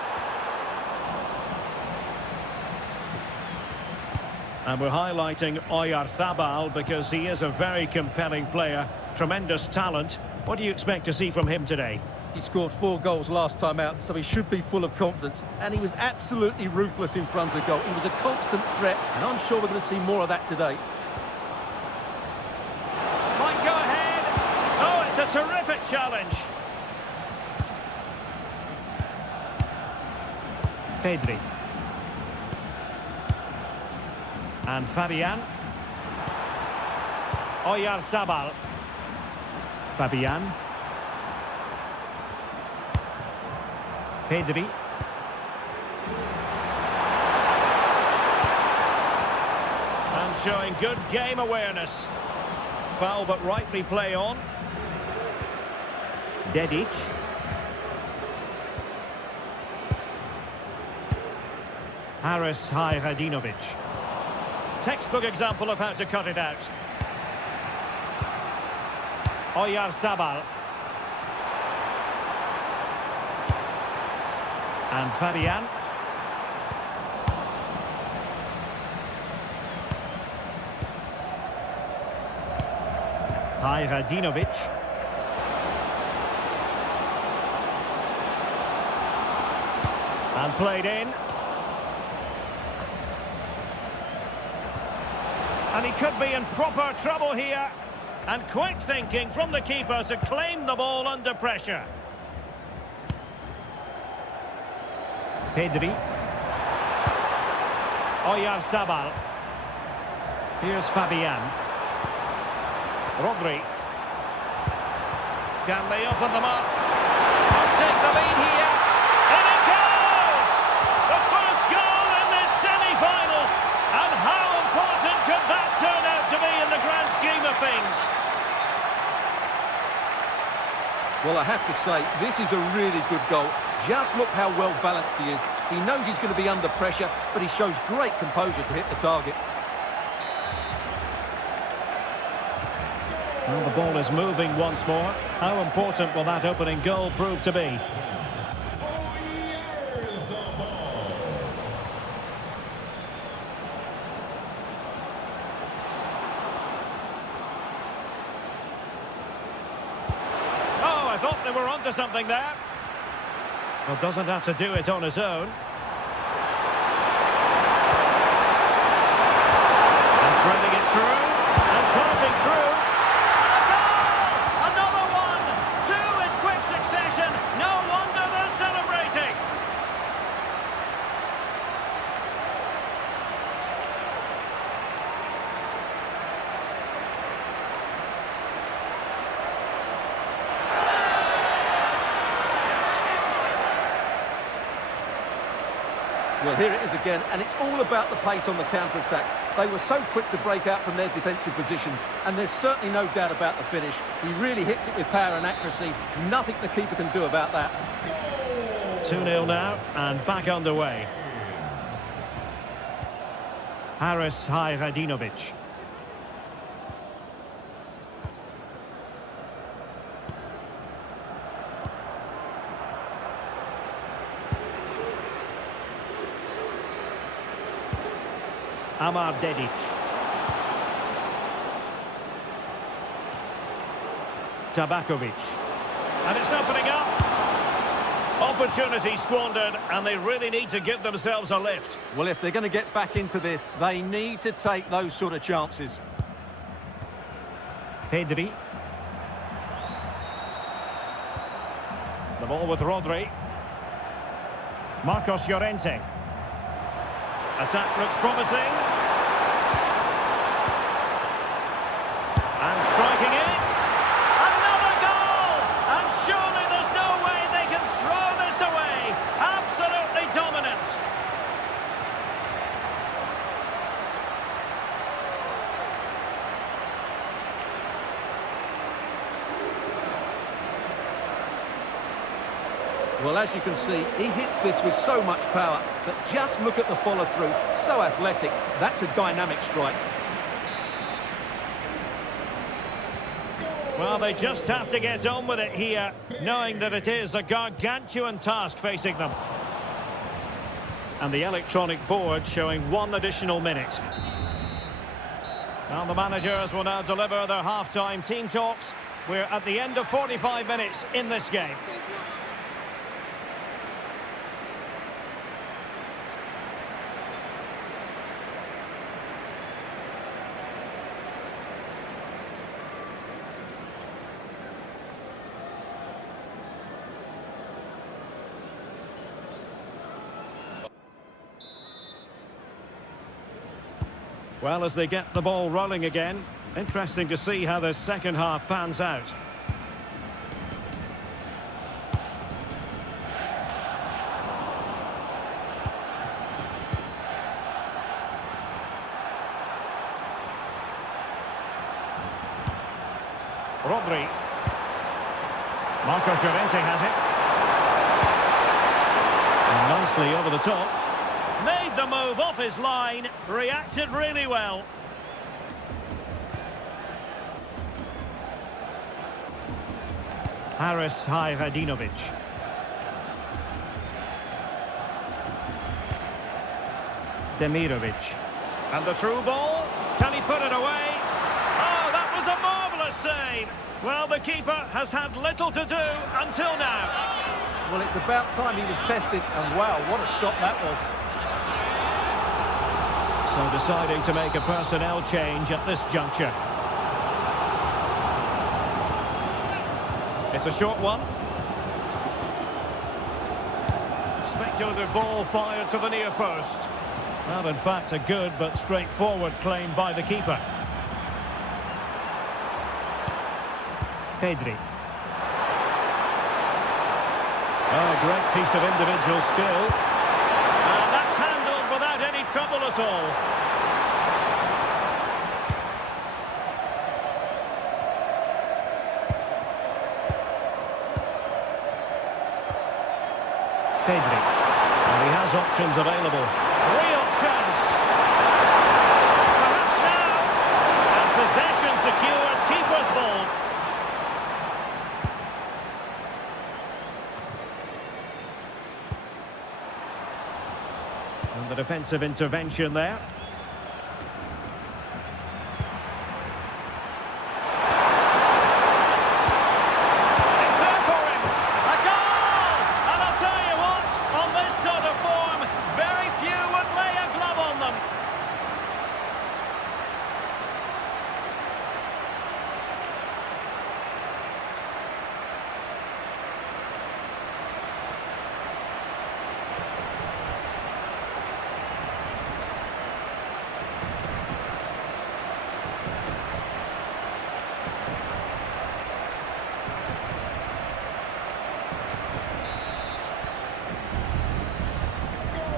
And we're highlighting Oyarzabal because he is a very compelling player. Tremendous talent. What do you expect to see from him today? He scored 4 goals last time out, so he should be full of confidence. And he was absolutely ruthless in front of goal. He was a constant threat, and I'm sure we're going to see more of that today. Might go ahead. Oh, it's a terrific challenge. Pedri. And Fabian. Oyarzabal. Fabian. Pedri. And showing good game awareness. Foul but rightly play on. Dedic. Hajradinovic. Textbook example of how to cut it out. Oyarzabal. And Fabian. Hajradinovic. And played in. And he could be in proper trouble here. And quick thinking from the keeper to claim the ball under pressure. Pedri. Oyarzabal. Here's Fabian. Rodri. Can they open them up? Must take the lead here. And it goes! The first goal in this semi-final. And how important could that turn out to be in the grand scheme of things? Well, I have to say, this is a really good goal. Just look how well balanced he is. He knows he's going to be under pressure, but he shows great composure to hit the target. Well, the ball is moving once more. How important will that opening goal prove to be? Oh, I thought they were onto something there. Well, doesn't have to do it on his own. And threading it through. And crossing through. Another one! 2 in quick succession. No wonder they're celebrating. Well, here it is again, and it's all about the pace on the counter-attack. They were so quick to break out from their defensive positions, and there's certainly no doubt about the finish. He really hits it with power and accuracy. Nothing the keeper can do about that. 2-0 now, and back underway. Hajradinovic. Amar Dedic. Tabakovic. And it's opening up. Opportunity squandered, and they really need to give themselves a lift. Well, if they're going to get back into this, they need to take those sort of chances. Pedri. The ball with Rodri. Marcos Llorente. Attack looks promising. And striking it. Another goal! And surely there's no way they can throw this away. Absolutely dominant. Well, as you can see, he hits this with so much power, but just look at the follow-through. So athletic. That's a dynamic strike. Well, they just have to get on with it here, knowing that it is a gargantuan task facing them. And the electronic board showing 1 additional minute. Now the managers will now deliver their half-time team talks. We're at the end of 45 minutes in this game. Well, as they get the ball rolling again, interesting to see how the second half pans out. Rodri. Marcos Llorente has it. And nicely over the top. Made the move off his line, reacted really well. Herzegovina. Demirovic. And the through ball. Can he put it away? Oh, that was a marvellous save. Well, the keeper has had little to do until now. Well, it's about time he was tested, and wow, what a stop that was. So deciding to make a personnel change at this juncture. It's a short one. Speculative ball fired to the near post. Well, in fact, a good but straightforward claim by the keeper. Pedri. Oh, great piece of individual skill. And that's handled without any trouble at all. Pedri. And he has options available. Real chance. Perhaps now. And possession secured. Keeper's ball. And the defensive intervention there. It's there for him. A goal! And I'll tell you what, on this sort of form, very few would lay a glove on them.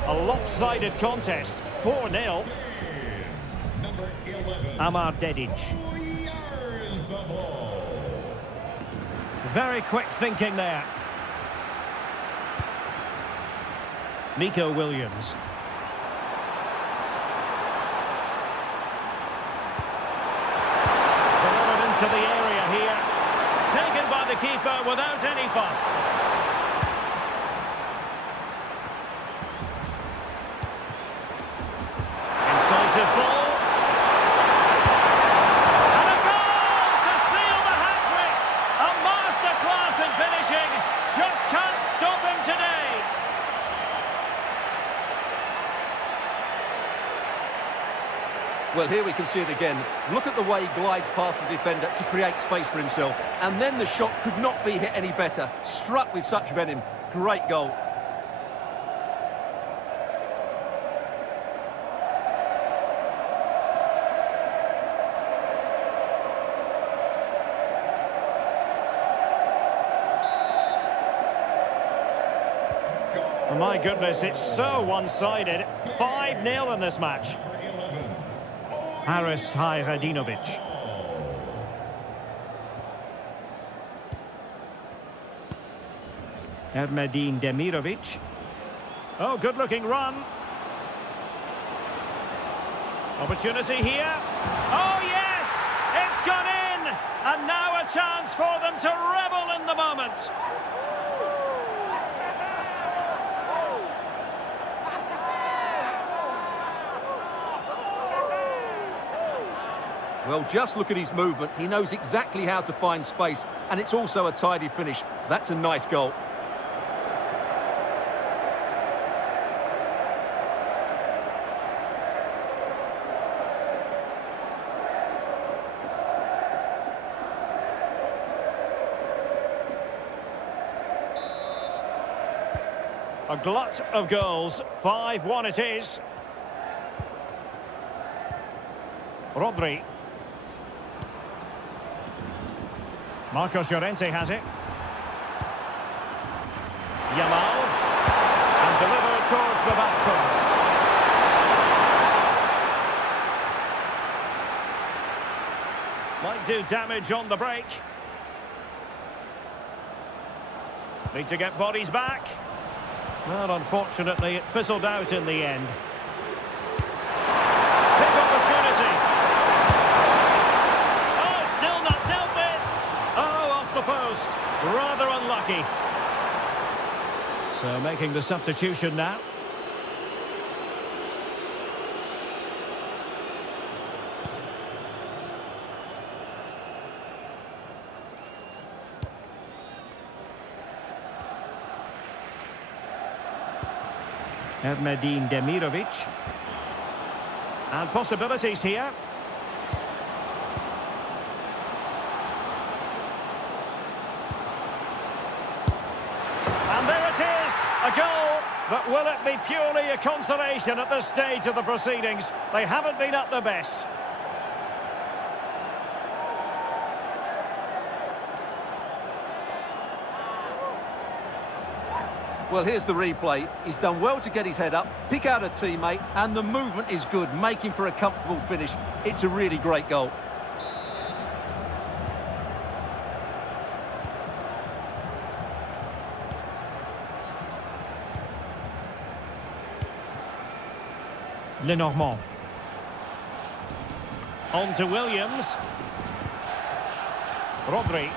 A lopsided contest, 4-0. Number 11. Amar Dedic. Very quick thinking there. Nico Williams. Delivered into the area here. Taken by the keeper without any fuss. Incisive ball. And a goal to seal the hat-trick. A masterclass in finishing. Just can't stop him today. Well, here we can see it again. Look at the way he glides past the defender to create space for himself. And then the shot could not be hit any better. Struck with such venom. Great goal. Oh my goodness, it's so one-sided. 5-0 in this match. Herzegovina. Lamine Demirovic. Oh, good-looking run. Opportunity here. Oh, yes! It's gone in! And now a chance for them to revel in the moment. Well, just look at his movement. He knows exactly how to find space, and it's also a tidy finish. That's a nice goal. A glut of goals. 5-1 it is. Rodri. Marcos Llorente has it. Yamal. And delivered towards the back post. Might do damage on the break. Need to get bodies back. Well, unfortunately, it fizzled out in the end. Big opportunity. Oh, still not dealt with. Oh, off the post. Rather unlucky. So making the substitution now. Lamine Demirovic. And possibilities here. And there it is, a goal. But will it be purely a consolation at this stage of the proceedings? They haven't been at their best. Well, here's the replay. He's done well to get his head up, pick out a teammate, and the movement is good, making for a comfortable finish. It's a really great goal. Lenormand. On to Williams. Rodri.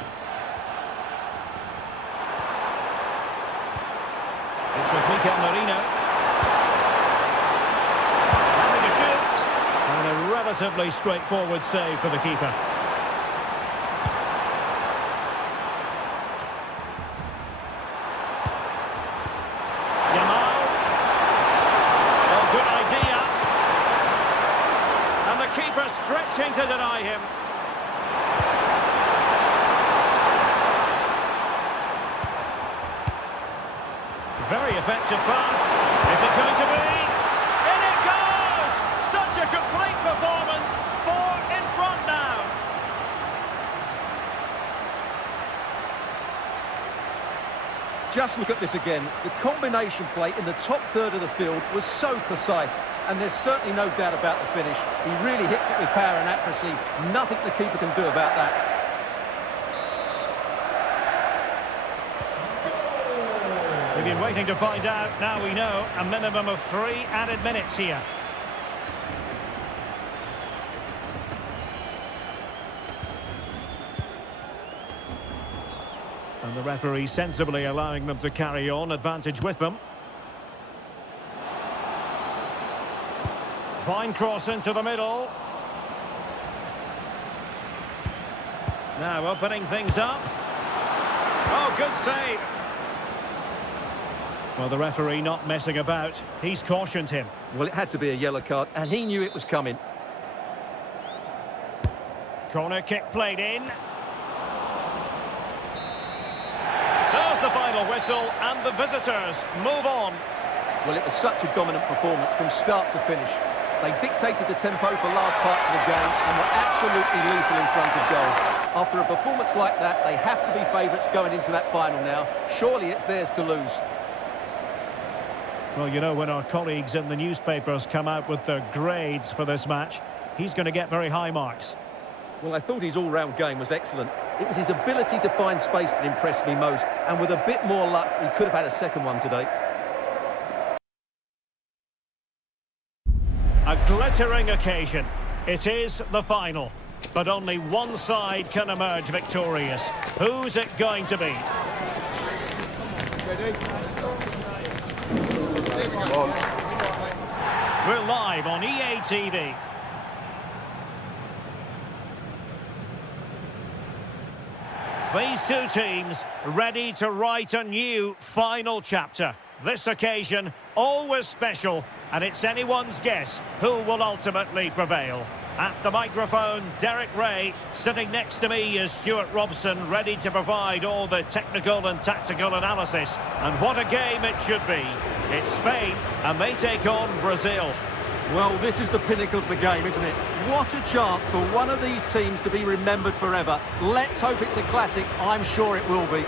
It's with Miguel Marino. Having a shoot. And a relatively straightforward save for the keeper. Yamal. Oh, good idea. And the keeper stretching to deny him. Very effective pass. Is it going to be? In it goes! Such a complete performance. 4 in front now. Just look at this again. The combination play in the top third of the field was so precise, and there's certainly no doubt about the finish. He really hits it with power and accuracy. Nothing the keeper can do about that. We've been waiting to find out. Now we know a minimum of 3 added minutes here. And the referee sensibly allowing them to carry on, advantage with them. Fine cross into the middle. Now opening things up. Oh, good save. Well, the referee not messing about. He's cautioned him. Well, it had to be a yellow card, and he knew it was coming. Corner kick played in. There's the final whistle, and the visitors move on. Well, it was such a dominant performance from start to finish. They dictated the tempo for large parts of the game and were absolutely lethal in front of goal. After a performance like that, they have to be favourites going into that final now. Surely it's theirs to lose. Well, you know, when our colleagues in the newspapers come out with their grades for this match, he's going to get very high marks. Well, I thought his all-round game was excellent. It was his ability to find space that impressed me most, and with a bit more luck, he could have had a second one today. A glittering occasion. It is the final, but only one side can emerge victorious. Who's it going to be? We're live on EA TV. These two teams ready to write a new final chapter. This occasion always special, and it's anyone's guess who will ultimately prevail. At the microphone, Derek Ray. Sitting next to me is Stuart Robson, ready to provide all the technical and tactical analysis. And what a game it should be. It's Spain, and they take on Brazil. Well, this is the pinnacle of the game, isn't it? What a chance for one of these teams to be remembered forever. Let's hope it's a classic. I'm sure it will be.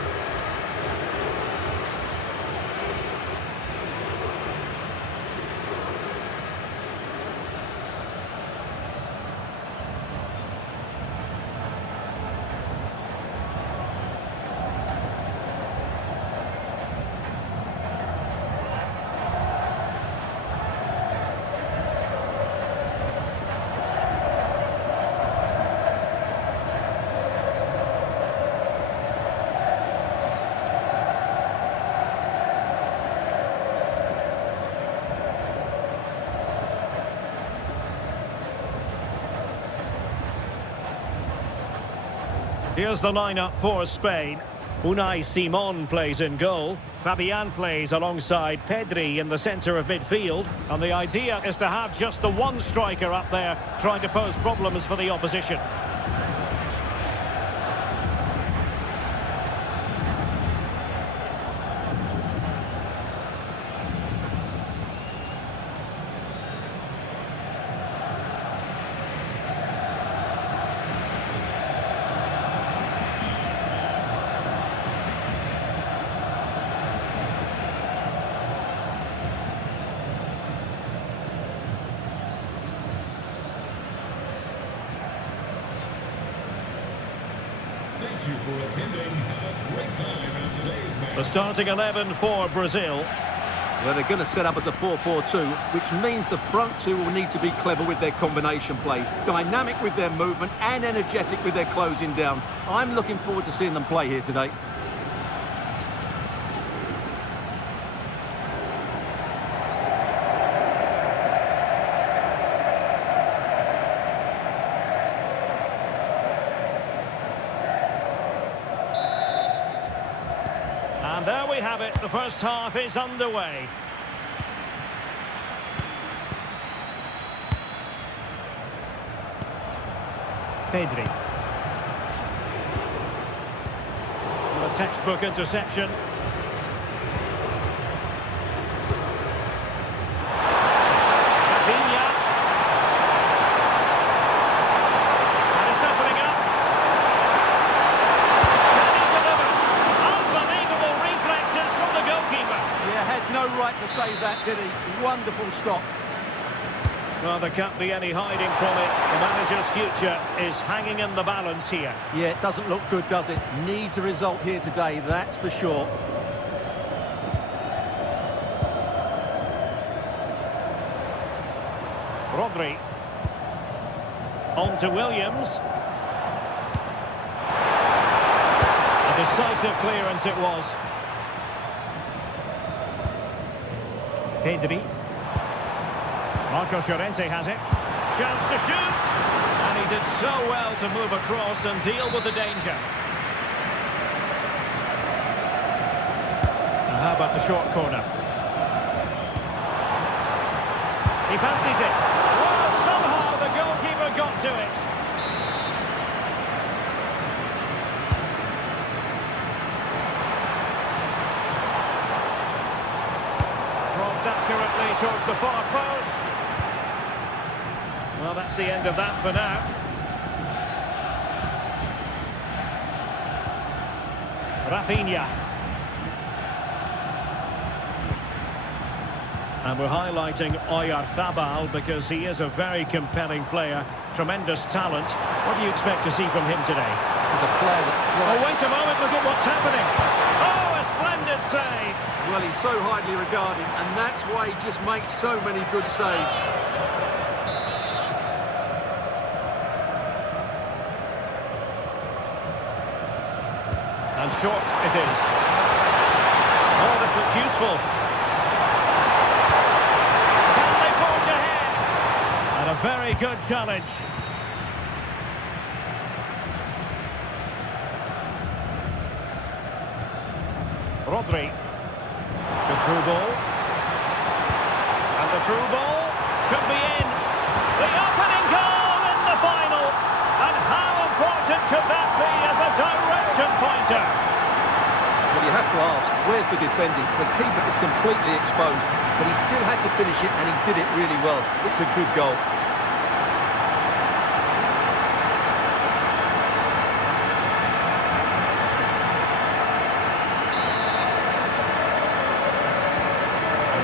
Here's the lineup for Spain. Unai Simon plays in goal. Fabian plays alongside Pedri in the centre of midfield. And the idea is to have just the one striker up there trying to pose problems for the opposition. Thank you for attending. Have a great time in today's match. The starting 11 for Brazil. Well, they're going to set up as a 4-4-2, which means the front two will need to be clever with their combination play, dynamic with their movement and energetic with their closing down. I'm looking forward to seeing them play here today. And there we have it. The first half is underway. Pedri. A textbook interception. Rafinha. And it's opening up. Can he deliver? Unbelievable reflexes from the goalkeeper. Yeah, had no right to save that, did he? Wonderful stop. Well, there can't be any hiding from it. The manager's future is hanging in the balance here. Yeah, it doesn't look good, does it? Needs a result here today, that's for sure. Rodri. On to Williams. A decisive clearance it was. Pedri. Marcos Llorente has it. Chance to shoot. And he did so well to move across and deal with the danger. And how about the short corner? He fancies it. Well, somehow the goalkeeper got to it. Crossed accurately towards the far post. Well, that's the end of that for now. Rafinha. And we're highlighting Oyarzabal because he is a very compelling player. Tremendous talent. What do you expect to see from him today? He's a player that Oh, wait a moment, look at what's happening. Oh, a splendid save. Well, he's so highly regarded, and that's why he just makes so many good saves. And short it is. Oh, this looks useful. Can they forge ahead? And a very good challenge. Rodri. The through ball. And the through ball could be in. The opening goal in the final. And how important could that be as a direction pointer? Well, you have to ask, where's the defending? The keeper is completely exposed, but he still had to finish it, and he did it really well. It's a good goal.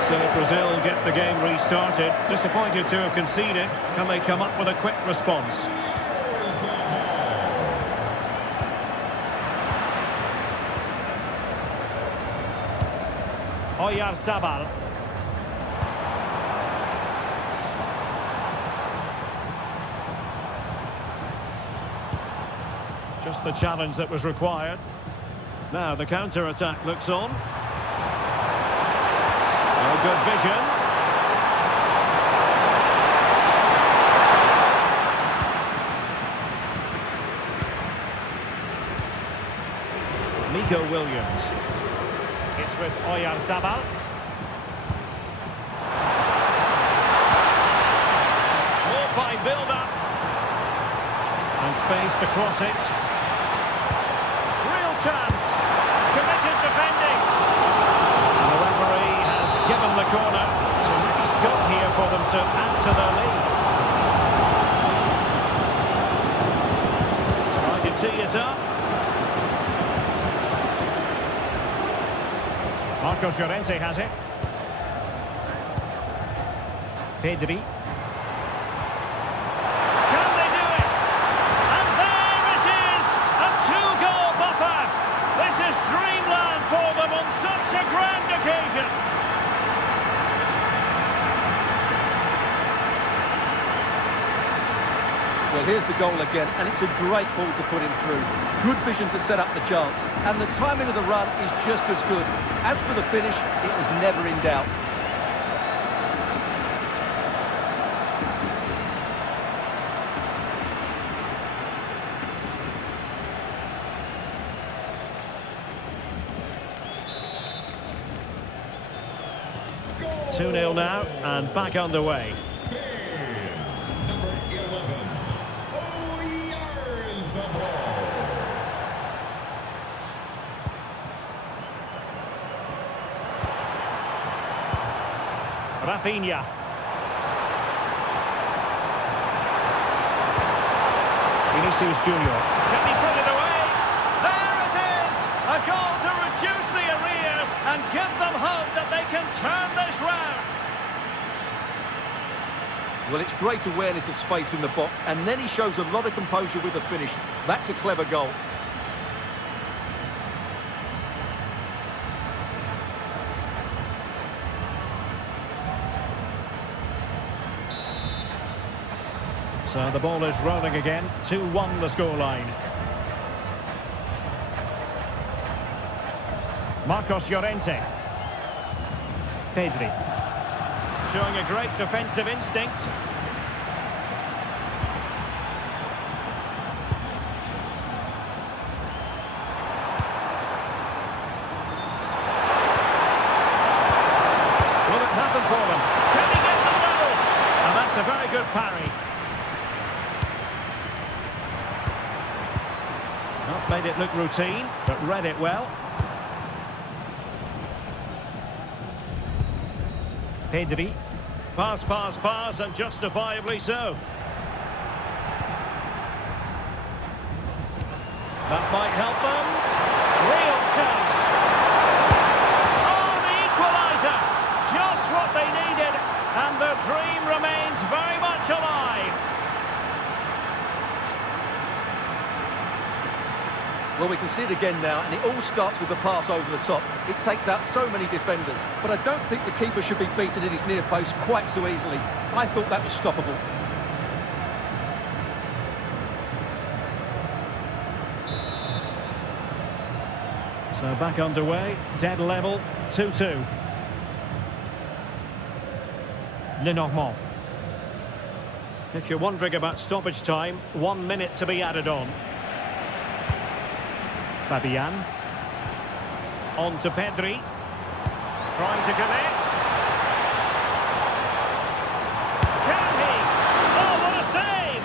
So Brazil get the game restarted. Disappointed to have conceded. Can they come up with a quick response? Oyarzabal. Just the challenge that was required. Now the counter-attack looks on. Oh, good vision. Nico Williams. It's with Oyarzabal. More fine build-up. And space to cross it. Real chance. Committed defending. And the referee has given the corner. Terrific scope here for them to add to their lead. Trying to tee it up. Marcos Llorente has it. Pedri. Can they do it? And there it is! A two-goal buffer! This is dreamland for them on such a grand occasion! Well, here's the goal again, and it's a great ball to put him through. Good vision to set up the chance, and the timing of the run is just as good. As for the finish, it was never in doubt. Goal. 2-0 now, and back underway. Rafinha. Vinicius Junior. Can he put it away? There it is! A goal to reduce the arrears and give them hope that they can turn this round. Well, it's great awareness of space in the box, and then he shows a lot of composure with the finish. That's a clever goal. So the ball is rolling again. 2-1 the scoreline. Marcos Llorente. Pedri. Showing a great defensive instinct. Will it happen for them? Can he get the level? And that's a very good parry. Not made it look routine, but read it well. Pedri. Pass, pass, pass, and justifiably so. That might help them. Real chance. Oh, the equaliser. Just what they needed, and their dream remains very much alive. it again now, and it all starts with the pass over the top. It takes out so many defenders, but I don't think the keeper should be beaten in his near post quite so easily. I thought that was stoppable. So back underway, dead level, 2-2. Lenormand. If you're wondering about stoppage time, 1 minute to be added on. Fabian. On to Pedri. Trying to connect. Can he? Oh, what a save!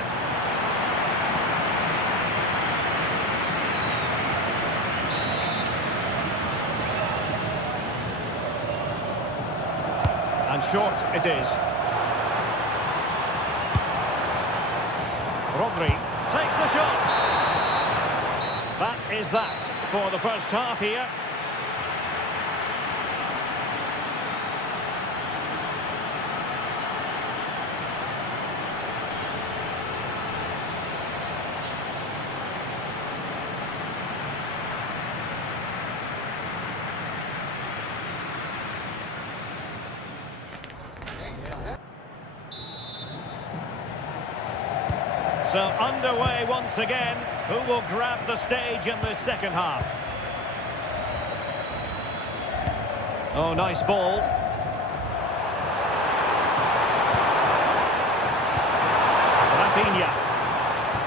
And short it is. Rodri takes the shot. That is that for the first half here. So underway once again. Who will grab the stage in this second half? Oh, nice ball. Rafinha.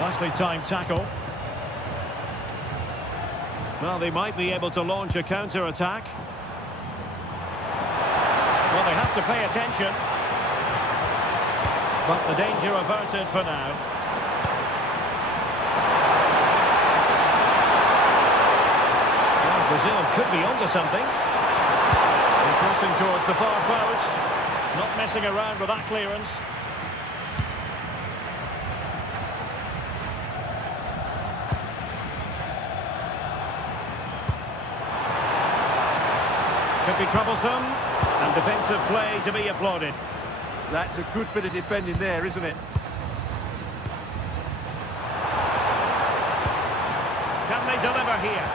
Nicely timed tackle. Well, they might be able to launch a counter-attack. Well, they have to pay attention. But the danger averted for now. Brazil could be onto something. They're crossing towards the far post. Not messing around with that clearance. Could be troublesome. And defensive play to be applauded. That's a good bit of defending there, isn't it? Can they deliver here?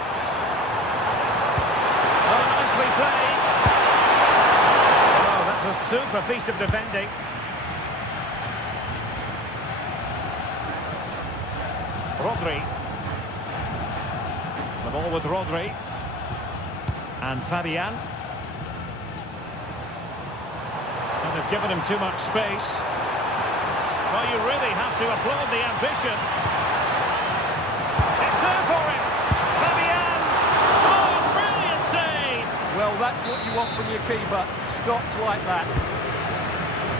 Nicely played. Oh, that's a super piece of defending. Rodri. The ball with Rodri. And Fabian. And they've given him too much space. Well, you really have to applaud the ambition. It's there for him. Fabian. Oh, brilliant save. Well, that's what you want from your keeper. Stops like that.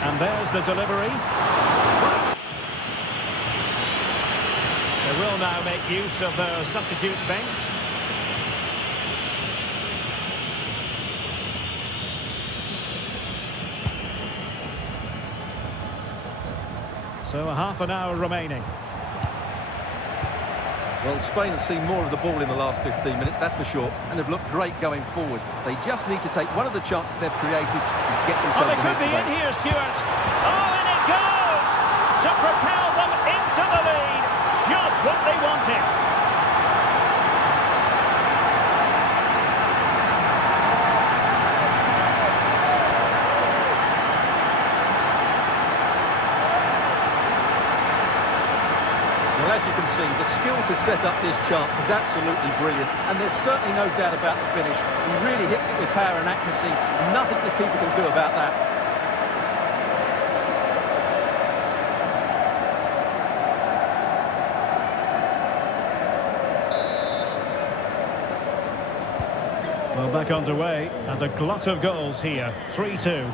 And there's the delivery. They will now make use of their substitutes bench. So a half an hour remaining. Well, Spain have seen more of the ball in the last 15 minutes, that's for sure, and have looked great going forward. They just need to take one of the chances they've created to get Oh, themselves they could be in here, Stuart. Oh, and it goes to propel them into the lead. Just what they wanted. Well, as you can see, the skill to set up this chance is absolutely brilliant, and there's certainly no doubt about the finish. He really hits it with power and accuracy. Nothing the keeper can do about that. Well, back underway, and a glut of goals here. 3-2.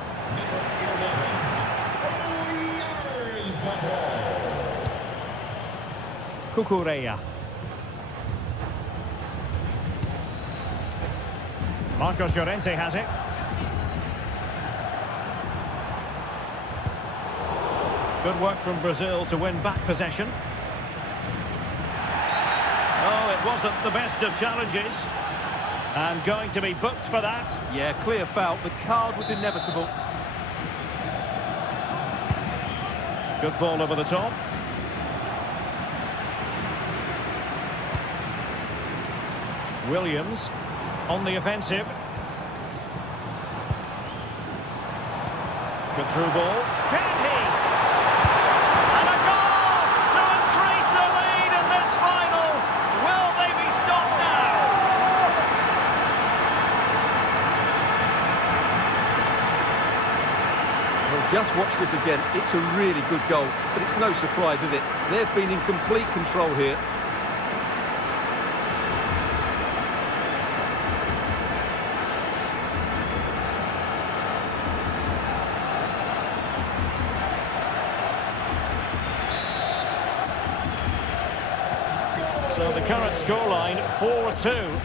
Cucurella. Marcos Llorente has it. Good work from Brazil to win back possession. Oh, it wasn't the best of challenges. And going to be booked for that. Yeah, clear foul. The card was inevitable. Good ball over the top. Williams on the offensive. Good through ball. Can he? And a goal to increase the lead in this final. Will they be stopped now? Well, just watch this again. It's a really good goal, but it's no surprise, is it? They've been in complete control here. So the current scoreline, 4-2.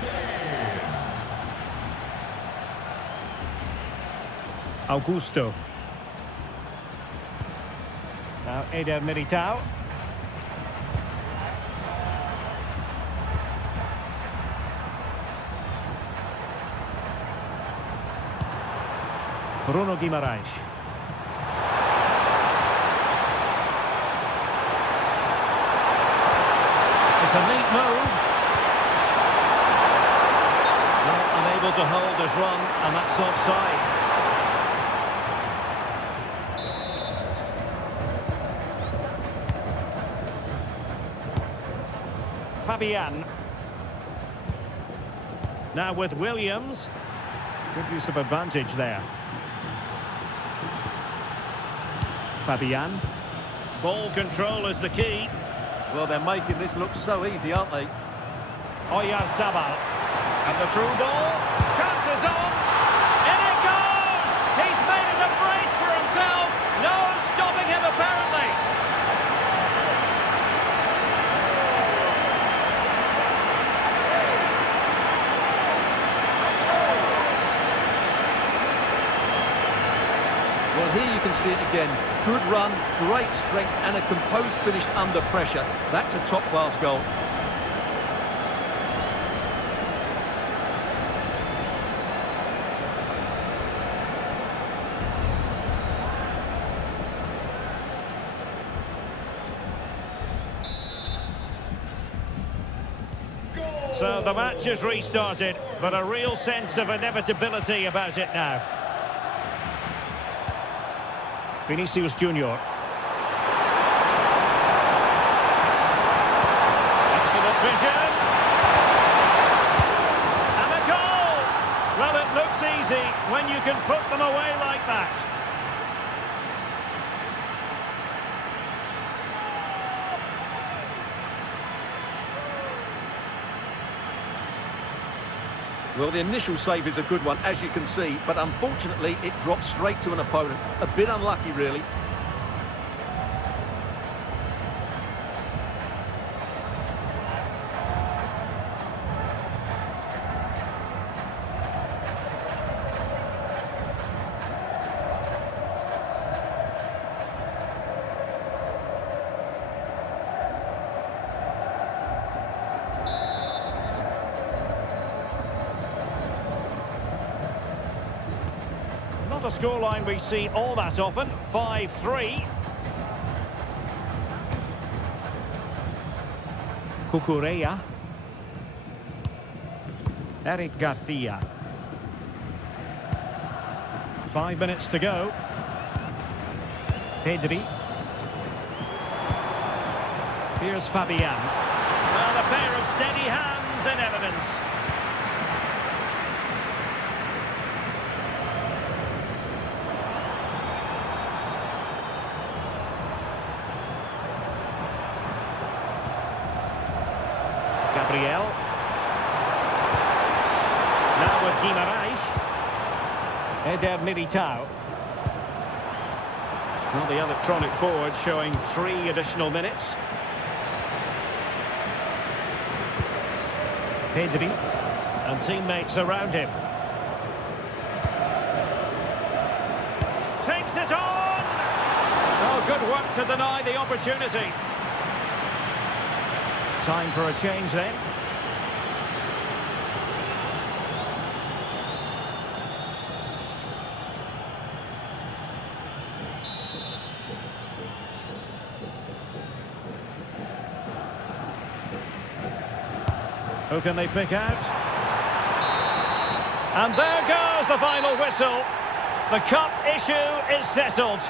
Augusto. Now Eder Militao. Bruno Guimaraes. It's a neat move. Well, unable to hold his run, and that's offside. Fabian. Now with Williams. Good use of advantage there. Fabian. Ball control is the key. Well, they're making this look so easy, aren't they? Oyarzabal. And the through ball. Chances on. In it goes! He's made it a brace for himself. No stopping him, apparently. Well, here you can see it again. Good run, great strength, and a composed finish under pressure. That's a top-class goal. So the match is restarted, but a real sense of inevitability about it now. Vinicius Junior. Excellent vision. And a goal! Well, it looks easy when you can put them away like that. Well, the initial save is a good one, as you can see, but unfortunately it dropped straight to an opponent. A bit unlucky, really. Not a scoreline we see all that often. 5-3. Cucurella. Eric Garcia. 5 minutes to go. Pedri. Here's Fabian. Well, a pair of steady hands in evidence. Gabriel. Now with Guimaraes. Eder Militao. Well, the electronic board showing 3 additional minutes. Pedri and teammates around him. Takes it on! Oh, good work to deny the opportunity. Time for a change then. Who can they pick out? And there goes the final whistle. The cup issue is settled.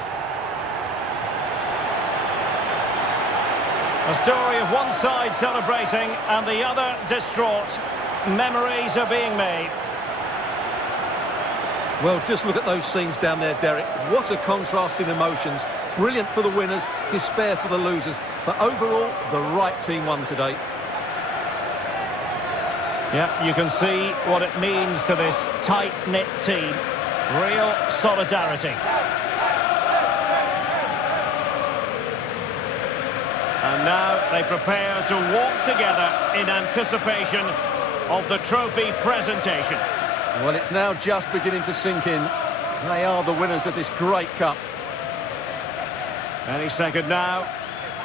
A story of one side celebrating and the other distraught. Memories are being made. Well, just look at those scenes down there, Derek. What a contrast in emotions. Brilliant for the winners, despair for the losers. But overall, the right team won today. Yeah, you can see what it means to this tight-knit team. Real solidarity. And now they prepare to walk together in anticipation of the trophy presentation. Well, it's now just beginning to sink in. They are the winners of this great cup. Any second now,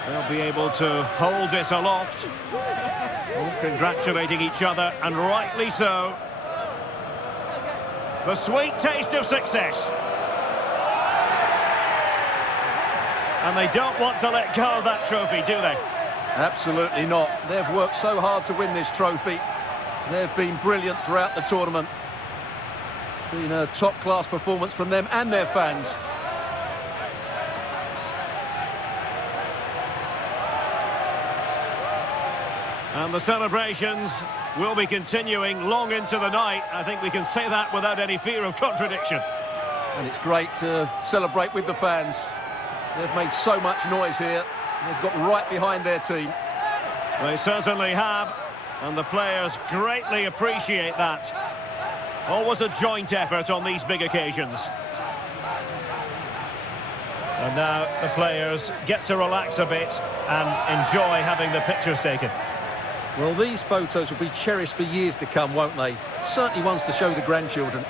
they'll be able to hold it aloft. Oh, congratulating each other, and rightly so. The sweet taste of success. And they don't want to let go of that trophy, do they? Absolutely not. They've worked so hard to win this trophy. They've been brilliant throughout the tournament. Been a top-class performance from them and their fans. And the celebrations will be continuing long into the night. I think we can say that without any fear of contradiction. And it's great to celebrate with the fans. They've made so much noise here. They've got right behind their team. They certainly have, and the players greatly appreciate that. Always a joint effort on these big occasions. And now the players get to relax a bit and enjoy having the pictures taken. Well, these photos will be cherished for years to come, won't they? Certainly ones to show the grandchildren.